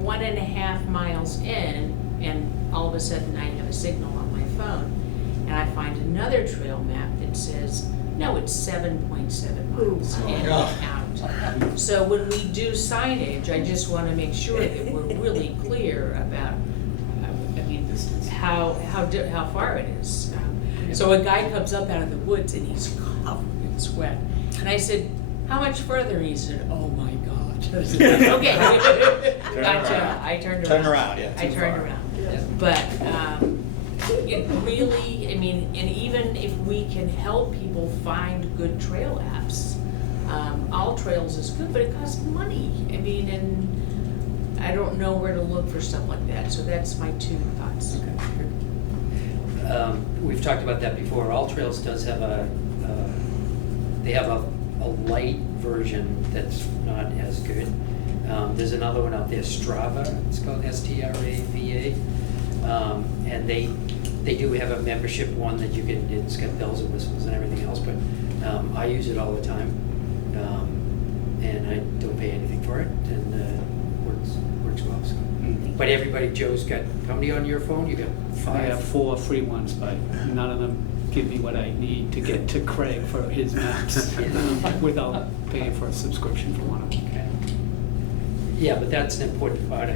1.5 miles in, and all of a sudden I have a signal on my phone, and I find another trail map that says, no, it's 7.7 miles in and out. So when we do signage, I just want to make sure that we're really clear about, how far it is. So a guy comes up out of the woods and he's covered in sweat, and I said, how much further? He said, oh my God. I said, okay. Gotcha. I turned around. Turn around, yeah. I turned around. But it really, and even if we can help people find good trail apps, All Trails is good, but it costs money. And I don't know where to look for stuff like that. So that's my 2 thoughts. Okay, good. We've talked about that before. All Trails does have a light version that's not as good. There's another one out there, Strava. It's called Strava, and they do have a membership one that you can. It's got bells and whistles and everything else. But I use it all the time, and I don't pay anything for it, and works well. So. But everybody, Joe's got how many on your phone? You got 5. I have 4 free ones, but none of them give me what I need to get to Craig for his maps without paying for a subscription for one of them. Okay. Yeah, but that's an important part.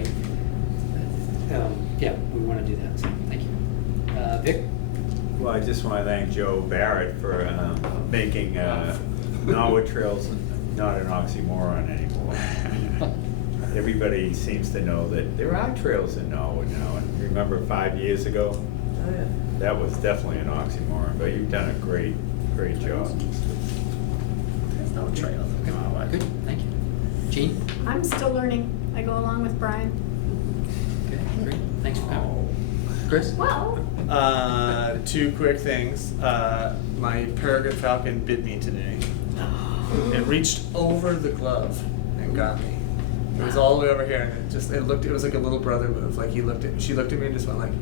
Yeah, we want to do that. So thank you, Vic. Well, I just want to thank Joe Barrett for making Norwood Trails not an oxymoron anymore. everybody seems to know that there are trails in Norwood now. And remember 5 years ago, Oh, yeah. that was definitely an oxymoron, but you've done a great job. There's no trail in Norwood. Good, thank you. Jean? I'm still learning. I go along with Brian. Okay, great, thanks for coming. Chris? Well, Two quick things. My peregrine falcon bit me today. It reached over the glove and got me. It was all the way over here, and it was like a little brother move. Like she looked at me and just went like.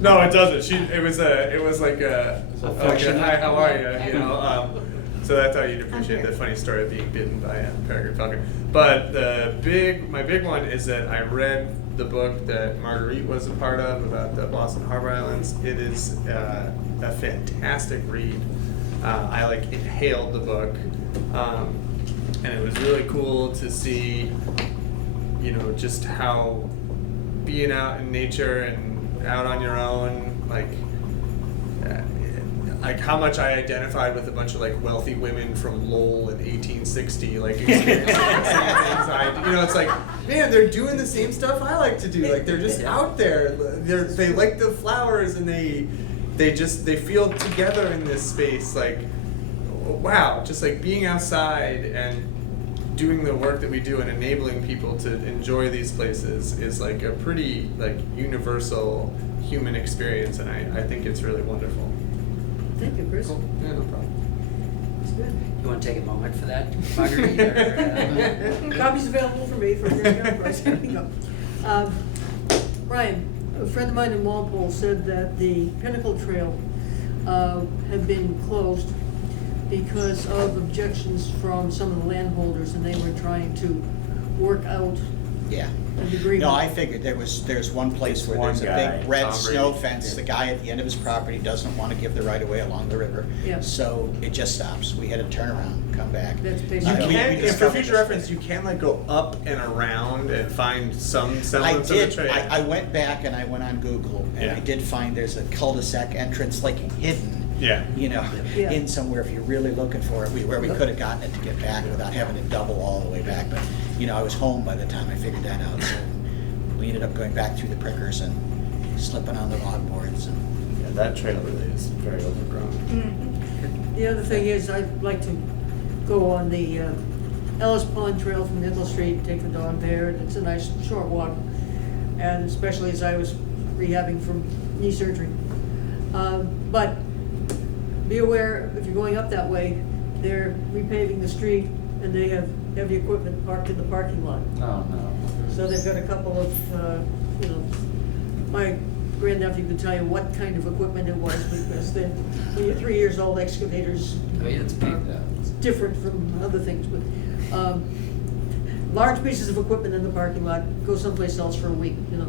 No, it doesn't. It was like a hi, how are you? You know. So that's how you'd appreciate the funny story of being bitten by a peregrine falcon. But my big one is that I read the book that Marguerite was a part of about the Boston Harbor Islands. It is a fantastic read. I like inhaled the book, and it was really cool to see, you know, just how being out in nature and out on your own, like how much I identified with a bunch of like wealthy women from Lowell in 1860, like experiencing the same things I do. You know, it's like, man, they're doing the same stuff I like to do. Like they're just out there. They like the flowers and they feel together in this space. Like, wow, just like being outside and doing the work that we do and enabling people to enjoy these places is like a pretty like universal human experience, and I think it's really wonderful. Thank you, Chris. Cool. Yeah, no problem. That's good. You want to take a moment for that, Marguerite? Or, Copies available for me for a very young price. Here we go. Brian, a friend of mine in Walpole said that the Pinnacle Trail had been closed because of objections from some of the landholders, and they were trying to work out Yeah. an agreement. No, I figured there's one place where One there's a guy, big red Tom snow Brady. fence. The guy at the end of his property doesn't want to give the right of way along the river. Yeah. So it just stops. We had to turn around, come back. That's You basically. we can, and for discovered future this. reference, you can like go up and around and find some I semblance of did, the trail. I went back and I went on Google and Yeah. I did find there's a cul-de-sac entrance like hidden, Yeah. you know, Yeah. in somewhere if you're really looking for it, where we could have gotten it to get back without having to double all the way back. But, you know, I was home by the time I figured that out. So we ended up going back through the prickers and slipping on the logboards and Yeah, that trail really is very overgrown. The other thing is, I'd like to go on the Ellis Pond Trail from Nickel Street, take the dog there, and it's a nice short walk. And especially as I was rehabbing from knee surgery. But be aware, if you're going up that way, they're repaving the street and they have heavy equipment parked in the parking lot. Oh, no. So they've got a couple of, you know, my grandnephew can tell you what kind of equipment it was, because when you're 3 years old, excavators Oh, yeah, it's big. it's different from other things, but, large pieces of equipment in the parking lot, go someplace else for a week, you know.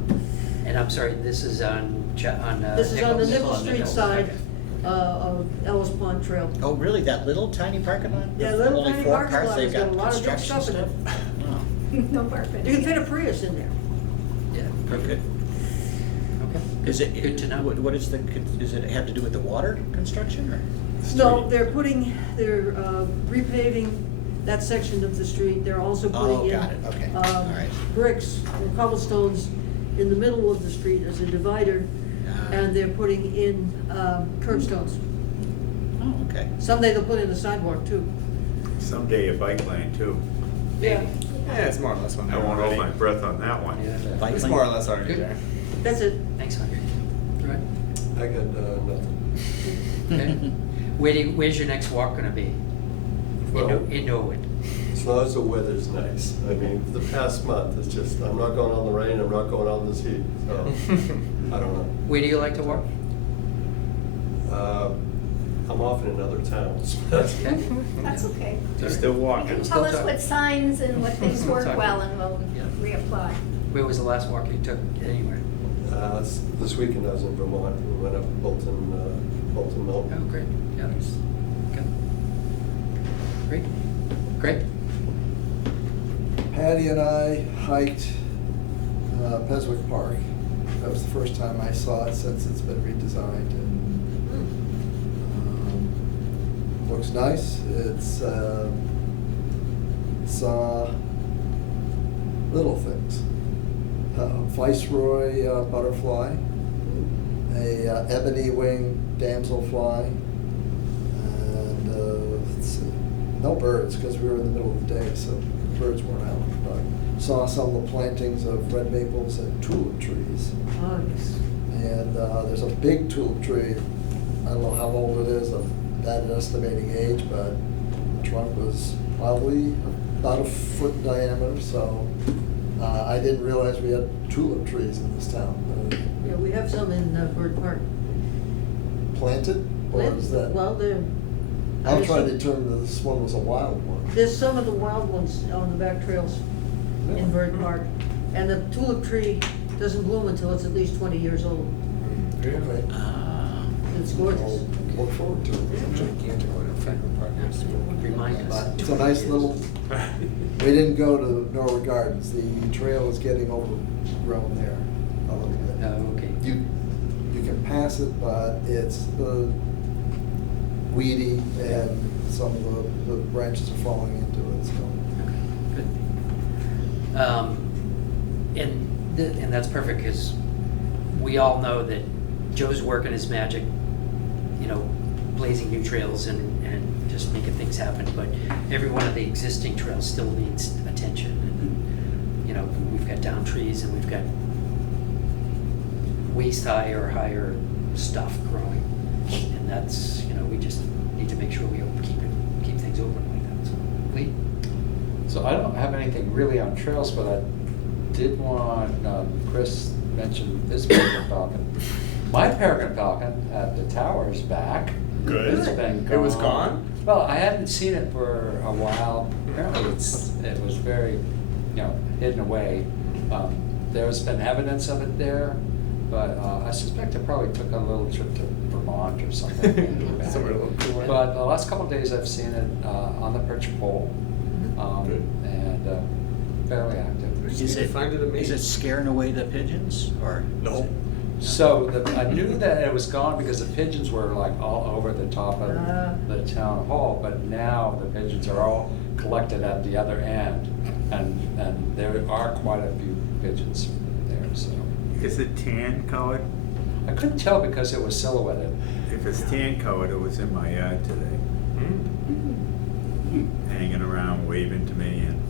And I'm sorry, this is on This is on the Nichols? Nickel Street Nichols, side, okay. of Ellis Pond Trail. oh, really? That little tiny parking lot? Yeah, With little only tiny 4 parking cars? lot They've has got a lot of big construction stuff in it. Wow. no carpet. You can fit a Prius in there. Yeah, Very good. okay. Is it? Good to know. What is does it have to do with the water construction or? No, they're repaving that section of the street. They're also putting in. got it. Okay. All right. Bricks or cobblestones in the middle of the street as a divider, and they're putting in, curbstones. Oh, okay. Someday they'll put in a sidewalk too. Someday a bike lane too. Yeah, Yeah, it's more or less one. I won't hold my breath on that one. Yeah. Bike It's lane? more or less already Good. there. that's it. Thanks, Marguerite. Right. I got nothing. Okay. Where's your next walk gonna be? Well- In Norwood? As long as the weather's nice. I mean, the past month, it's just, I'm not going out in the rain, I'm not going out in this heat, so, I don't know. Where do you like to walk? I'm off in another town. Okay. That's okay. They're still You walking. can tell us talk. what signs and what things work Talk. well, and we'll Yeah. reapply. Where was the last walk you took anywhere? This weekend I was in Vermont, we went up Bolton Mill. Oh, great, yeah. Okay. Great, great. Patty and I hiked Peswick Park. That was the first time I saw it since it's been redesigned, and looks nice. It's It's little things. Viceroy butterfly, a ebony wing damselfly, and let's see, no birds because we were in the middle of the day, so birds weren't out. But saw some of the plantings of red maples and tulip trees. Oh, yes. And there's a big tulip tree. I don't know how old it is. I'm bad at estimating age, but the trunk was probably about a foot in diameter. So I didn't realize we had tulip trees in this town. Yeah, we have some in Bird Park. Planted, or is that? Well, they're. I'm trying to determine if this one was a wild one. There's some of the wild ones on the back trails in Bird Park. And the tulip tree doesn't bloom until it's at least 20 years old. Okay. It's gorgeous. I'll look forward to it. Remind us. It's a nice little, we didn't go to Norwood Gardens. The trail is getting overgrown there a little bit. Oh, okay. You can pass it, but it's weedy and some of the branches are falling into it, so. Good. And that's perfect, because we all know that Joe's working his magic, you know, blazing new trails and just making things happen, but every one of the existing trails still needs attention. And, you know, we've got down trees and we've got waist high or higher stuff growing. And that's, you know, we just need to make sure we keep things open like that, so. Lee? So I don't have anything really on trails, but I did want, Chris mentioned this peregrine falcon. My peregrine falcon at the tower is back. Good. It's been gone. It was gone? Well, I hadn't seen it for a while. Apparently it was very, hidden away. There's been evidence of it there, but I suspect it probably took a little trip to Vermont or something. Somewhere a little cooler. But the last couple of days I've seen it on the perch pole, Good. and fairly active. Is it, Find it is amazing. it scaring away the pigeons, or? No. So I knew that it was gone because the pigeons were like all over the top of the town hall, but now the pigeons are all collected at the other end, and there are quite a few pigeons there, so. Is it tan colored? I couldn't tell because it was silhouetted. If it's tan colored, it was in my yard today, hanging around, waving to me and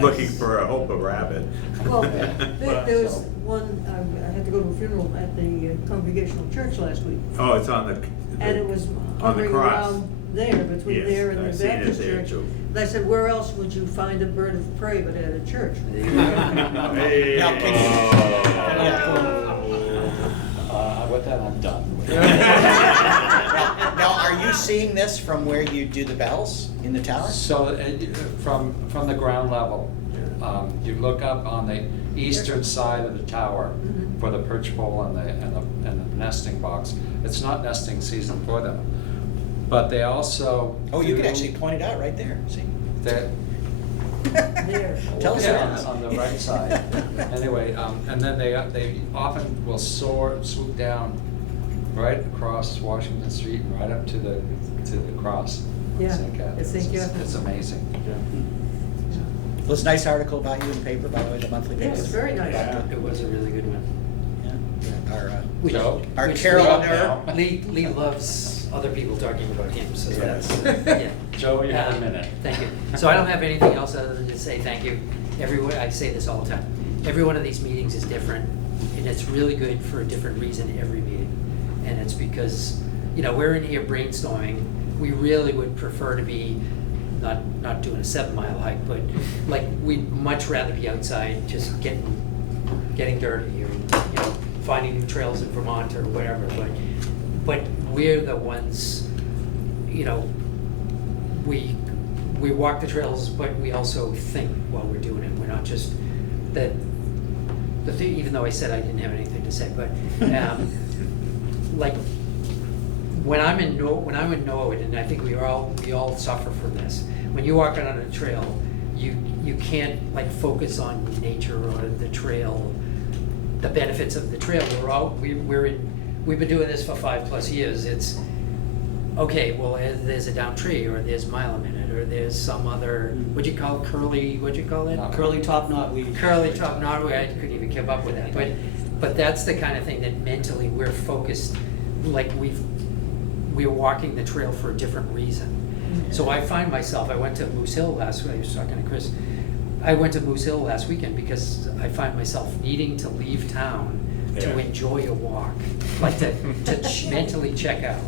looking for, I hope, a rabbit. Well, Well, there was so- one, I had to go to a funeral at the Congregational Church last week. Oh, it's on the. And it was on the hovering cross. around there, between Yes, there and I've the seen it Baptist there, church. too. And I said, where else would you find a bird of prey but at a church? Hey. Now, With that, I'm done. Now, are you seeing this from where you do the bells in the tower? So from the ground level, you look up on the eastern side of the tower for the perch pole and the nesting box. It's not nesting season for them, but they also. Oh, you can actually point it out right there, see? They're- There. Tell us Yeah, about it. on the right side. Anyway, and then they often will swoop down right across Washington Street and right up to the cross. on Yeah, St. Catharines. at St. Catharines. It's amazing. Well, it's a nice article about you in the paper, by the way, the monthly paper. Yes, very nice. Yeah, it was a really good one. Yeah. Which- Joe? Our which Carolina. Lee loves other people talking about him, so that's, Yes. yeah. Joe, you have a minute. Thank you. So I don't have anything else other than to say thank you. I say this all the time. Every one of these meetings is different, and it's really good for a different reason every meeting. And it's because, we're in here brainstorming. We really would prefer to be not doing a 7-mile hike, but like, we'd much rather be outside just getting dirty or, finding new trails in Vermont or whatever, but we're the ones, we walk the trails, but we also think while we're doing it. We're not just the thing, even though I said I didn't have anything to say, but like when I'm in Norwood, and I think we all suffer from this. When you walk out on a trail, you can't like focus on nature or the trail, the benefits of the trail. We've been doing this for 5+ years. It's okay. Well, there's a down tree or there's mile a minute knot, or there's some other, what'd you call it, what'd you call it? Curly top knotweed. Curly top knotweed, I couldn't even keep up with that, but that's the kind of thing that mentally we're focused, like we're walking the trail for a different reason. So I find myself, I went to Moose Hill last week, I was talking to Chris, I went to Moose Hill last weekend because I find myself needing to leave town to Yeah. enjoy a walk, like to mentally check out.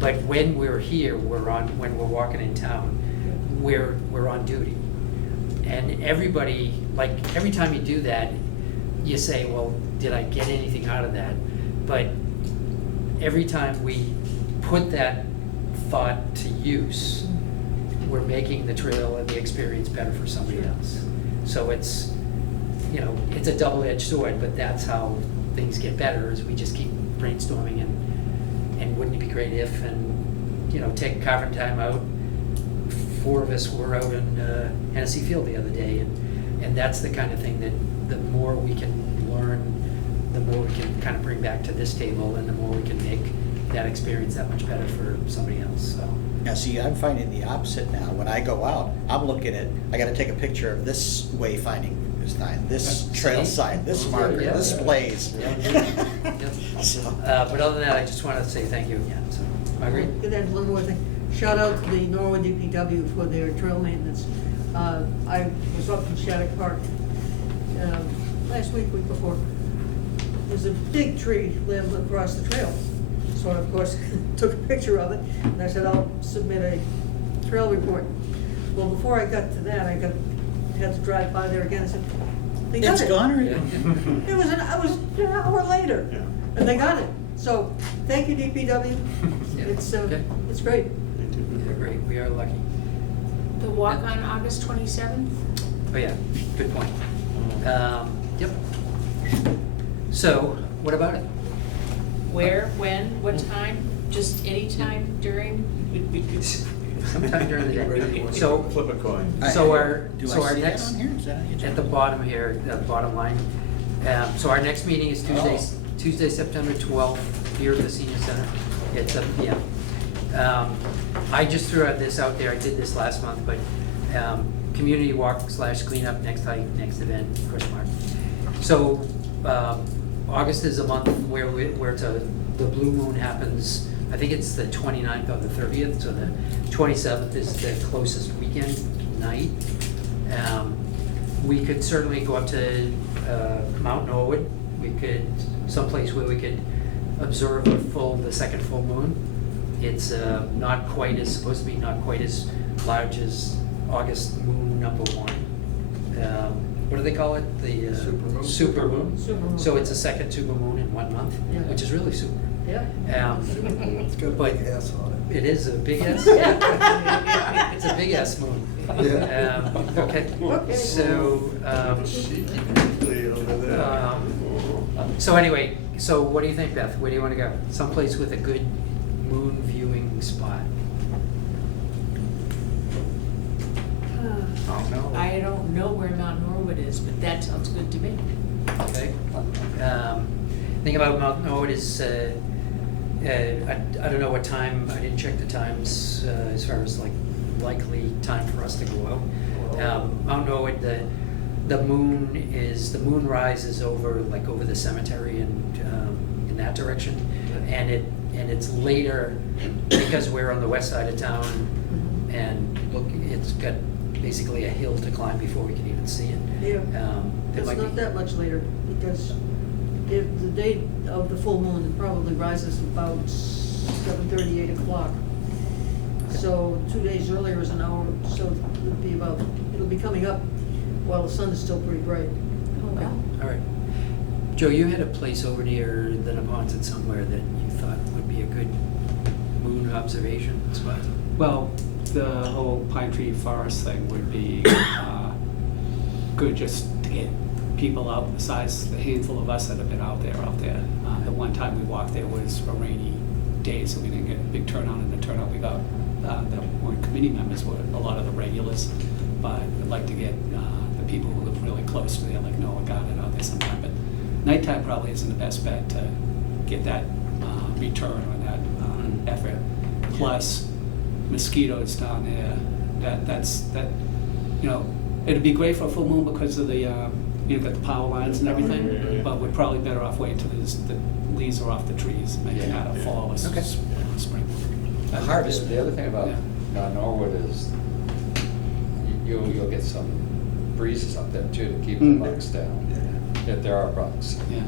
But when we're here, when we're walking in town, we're on duty. And everybody, like, every time you do that, you say, well, did I get anything out of that? But every time we put that thought to use, we're making the trail and the experience better for somebody else. So it's, it's a double-edged sword, but that's how things get better, is we just keep brainstorming and wouldn't it be great if, and, take carving time out. 4 of us were out in Hennessy Field the other day, and that's the kind of thing that the more we can learn, the more we can kind of bring back to this table, and the more we can make that experience that much better for somebody else, so. Now, see, I'm finding the opposite now. When I go out, I'm looking at, I gotta take a picture of this wayfinding sign, this trail See? sign, this marker, Yeah. this blaze. So- But other than that, I just wanted to say thank you again, so. Marguerite? And then one more thing, shout out to the Norwood DPW for their trail maintenance. I was up in Shattuck Park, last week before. There's a big tree limb across the trail. So I, of course, took a picture of it, and I said, I'll submit a trail report. Well, before I got to that, had to drive by there again, and said, they got it. It's gone already? It was an hour later, Yeah. and they got it. So, thank you, DPW. Yeah. It's it's great. Yeah, great, we are lucky. The walk on August 27th? Oh, yeah, good point. Yep. So, what about it? Where, when, what time? Just any time during? Sometime during the day. So, Flip a coin. So our, Do so I our see that next, on here? Is that on your at the bottom here, the bottom line, so our next meeting is Tuesday, September 12th, here at the Senior Center at 7 p.m. I just threw this out there, I did this last month, but community walk / cleanup, next hike, next event, question mark. So August is a month where the blue moon happens, I think it's the 29th or the 30th, so the 27th is the closest weekend night. We could certainly go up to Mount Norwood. We could, someplace where we could observe the second full moon. It's supposed to be not quite as large as August moon number 1. What do they call it? The Supermoon. Supermoon. Supermoon. So it's a second supermoon in 1 month, Yeah. which is really super. Yeah. It's got a But big ass on it. it is a big S. It's a big S moon. Yeah. Okay, so, so anyway, so what do you think, Beth? Where do you want to go? Someplace with a good moon viewing spot? Oh, no. I don't know where Mount Norwood is, but that sounds good to me. Okay. Thing about Mount Norwood is, I don't know what time, I didn't check the times as far as like likely time for us to go out. Mount Norwood, the moon rises over the cemetery and in that direction, and it's later because we're on the west side of town, and look, it's got basically a hill to climb before we can even see it. Yeah. There It's might not be- that much later, because if the date of the full moon, it probably rises about 7:30, 8 o'clock. So 2 days earlier is an hour, so it'll be coming up while the sun is still pretty bright. Oh, wow. All right. Joe, you had a place over near the Neponset somewhere that you thought would be a good moon observation spot. Well, the whole pine tree forest thing would be good just to get people out, besides the handful of us that have been out there. At one time we walked, there was a rainy day, so we didn't get a big turnout, and the turnout we got, that weren't committee members, were a lot of the regulars. But I'd like to get the people who live really close to there, like Noah Garden out there sometime. But nighttime probably isn't the best bet to get that return on that effort. Plus, mosquitoes down there that, you know, it'd be great for a full moon because of the, you've got the power lines and everything, Yeah. but we're probably better off waiting until the leaves are off the trees, making Yeah. that a fall or Okay. spring. Harvest. The other thing about Norwood is you'll get some breezes up there too to keep the bugs down. If there are bugs. Yeah.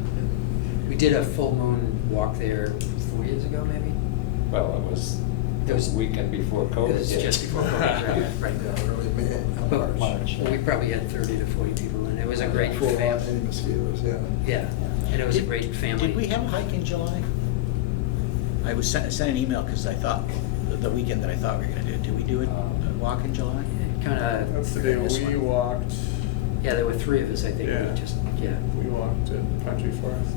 We did a full moon walk there 4 years ago, maybe? Well, it was the weekend before COVID. It was hit. just before COVID, right? Yeah, really bad. But March. we probably had 30 to 40 people, and it was a great Full on family. any mosquitoes, yeah. Yeah, and it was a great family. Did we have a hike in July? I was sent an email because I thought, the weekend that I thought we were gonna do, did we do a walk in July? Kind of. That's the day we walked, Yeah, there were 3 of us, I think. Yeah. We we walked at Country Forest.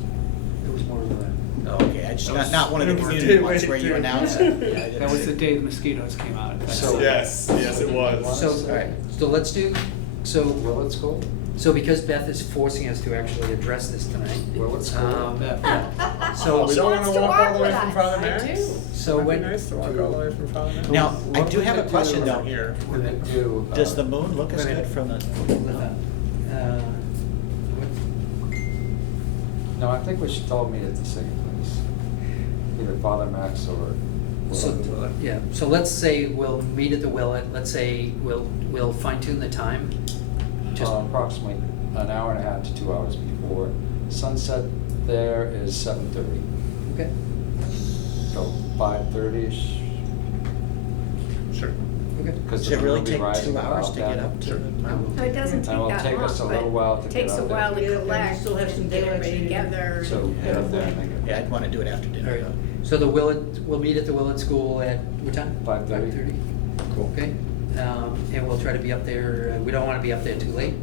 It was more of a. Oh, okay, I just, not one of the It was community day ones late, where you too. announce it. Yeah, I didn't That was see the it. day the mosquitoes came out. So- Yes, yes, it was. So, All right. so let's do, so, Willett School? so because Beth is forcing us to actually address this tonight. Willett School? So, We don't wanna walk all the way from Father I Max? do. So Might when- be nice to walk all the way from Father Max. Now, I What do would have a they question do though. Here. Would they do? Does the moon look as Wait a good minute. from the? uh, No, I think we should all meet at the same place. Either Father Max or. So, yeah, so let's say we'll meet at the Willet, let's say we'll fine tune the time. Just, Approximately an hour and a half to 2 hours before. Sunset there is 7:30. okay, So 5:30ish. Sure. okay. Because Does the it moon really will be take rising 2 hours about to get then. up to Sure. the No, mountain? it doesn't And take it'll that take us a long, little while to but it get takes a out there. while to Yeah, and you collect still have some and get daylight everybody saving. together. So get up there and make it. Yeah, I'd wanna do it after All dinner. right, so the Willet, we'll meet at the Willet School at what time? 5:30. 5:30? Cool. Okay, and we'll try to be up there, we don't wanna be up there too late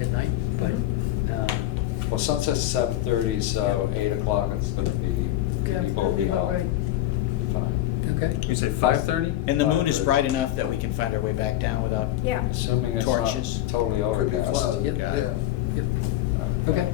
at night, but, Well, sunset's 7:30, so 8 o'clock it's gonna be, Yeah, people will that'd be be about out. right. Fine. okay. You say 5:30? And the moon is bright enough that we can find our way back down without, Yeah. Assuming it's Torches. not totally Could be overcast. cloudy, Yep. Got it. yeah. Yep. Okay,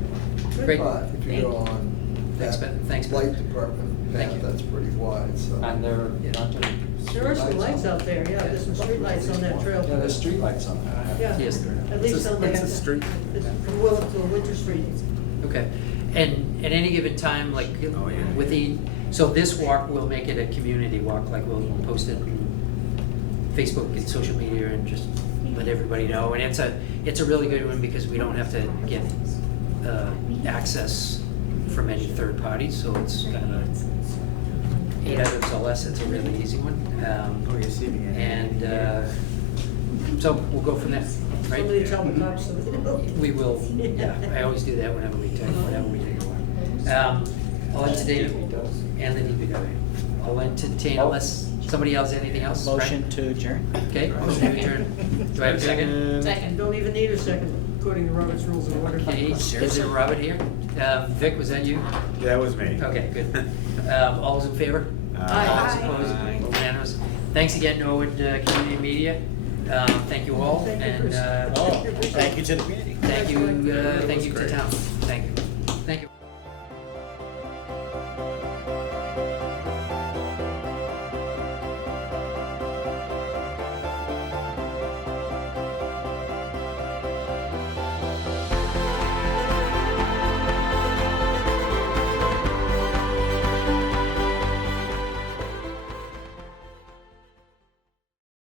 great. But if you go Thank you. on Thanks, that Ben. Thanks, Ben. light department Thank path, you. that's pretty wide, so. And there Yeah. aren't there There are some streetlights lights on out there, yeah, there's some streetlights on that trail. Yeah, there's streetlights on there. Yeah, Yes, there are. at least It's a- on the. it's a street. It's from Willett to Winter Street. Okay, and at any given time, like, Oh, yeah. with the, so this walk, we'll make it a community walk, like we'll post it on Facebook and social media and just let everybody know. And it's a really good one because we don't have to get, access from any third parties, so it's kind of 8 items or less, it's a really easy one. Oh, you see me. And, so we'll go from there, right? Somebody tell the cops so they know. We will, yeah, I always do that whenever we take a walk. I'll entertain, and the DPW. I'll entertain unless somebody else, anything else? right? motion to adjourn. Okay, motion to adjourn. Do I have a second? You Second. don't even need a second, according to Robert's Rules of Order. Okay, is there Robert here? Vic, was that you? That was me. Okay, good. All those in favor? Aye. All those Aye. opposed? Unanimous. Thanks again, Norwood Community Media. Thank you all, Thank you, and Chris. Oh, thank you to the community. thank you to town. Thank you. Thank you.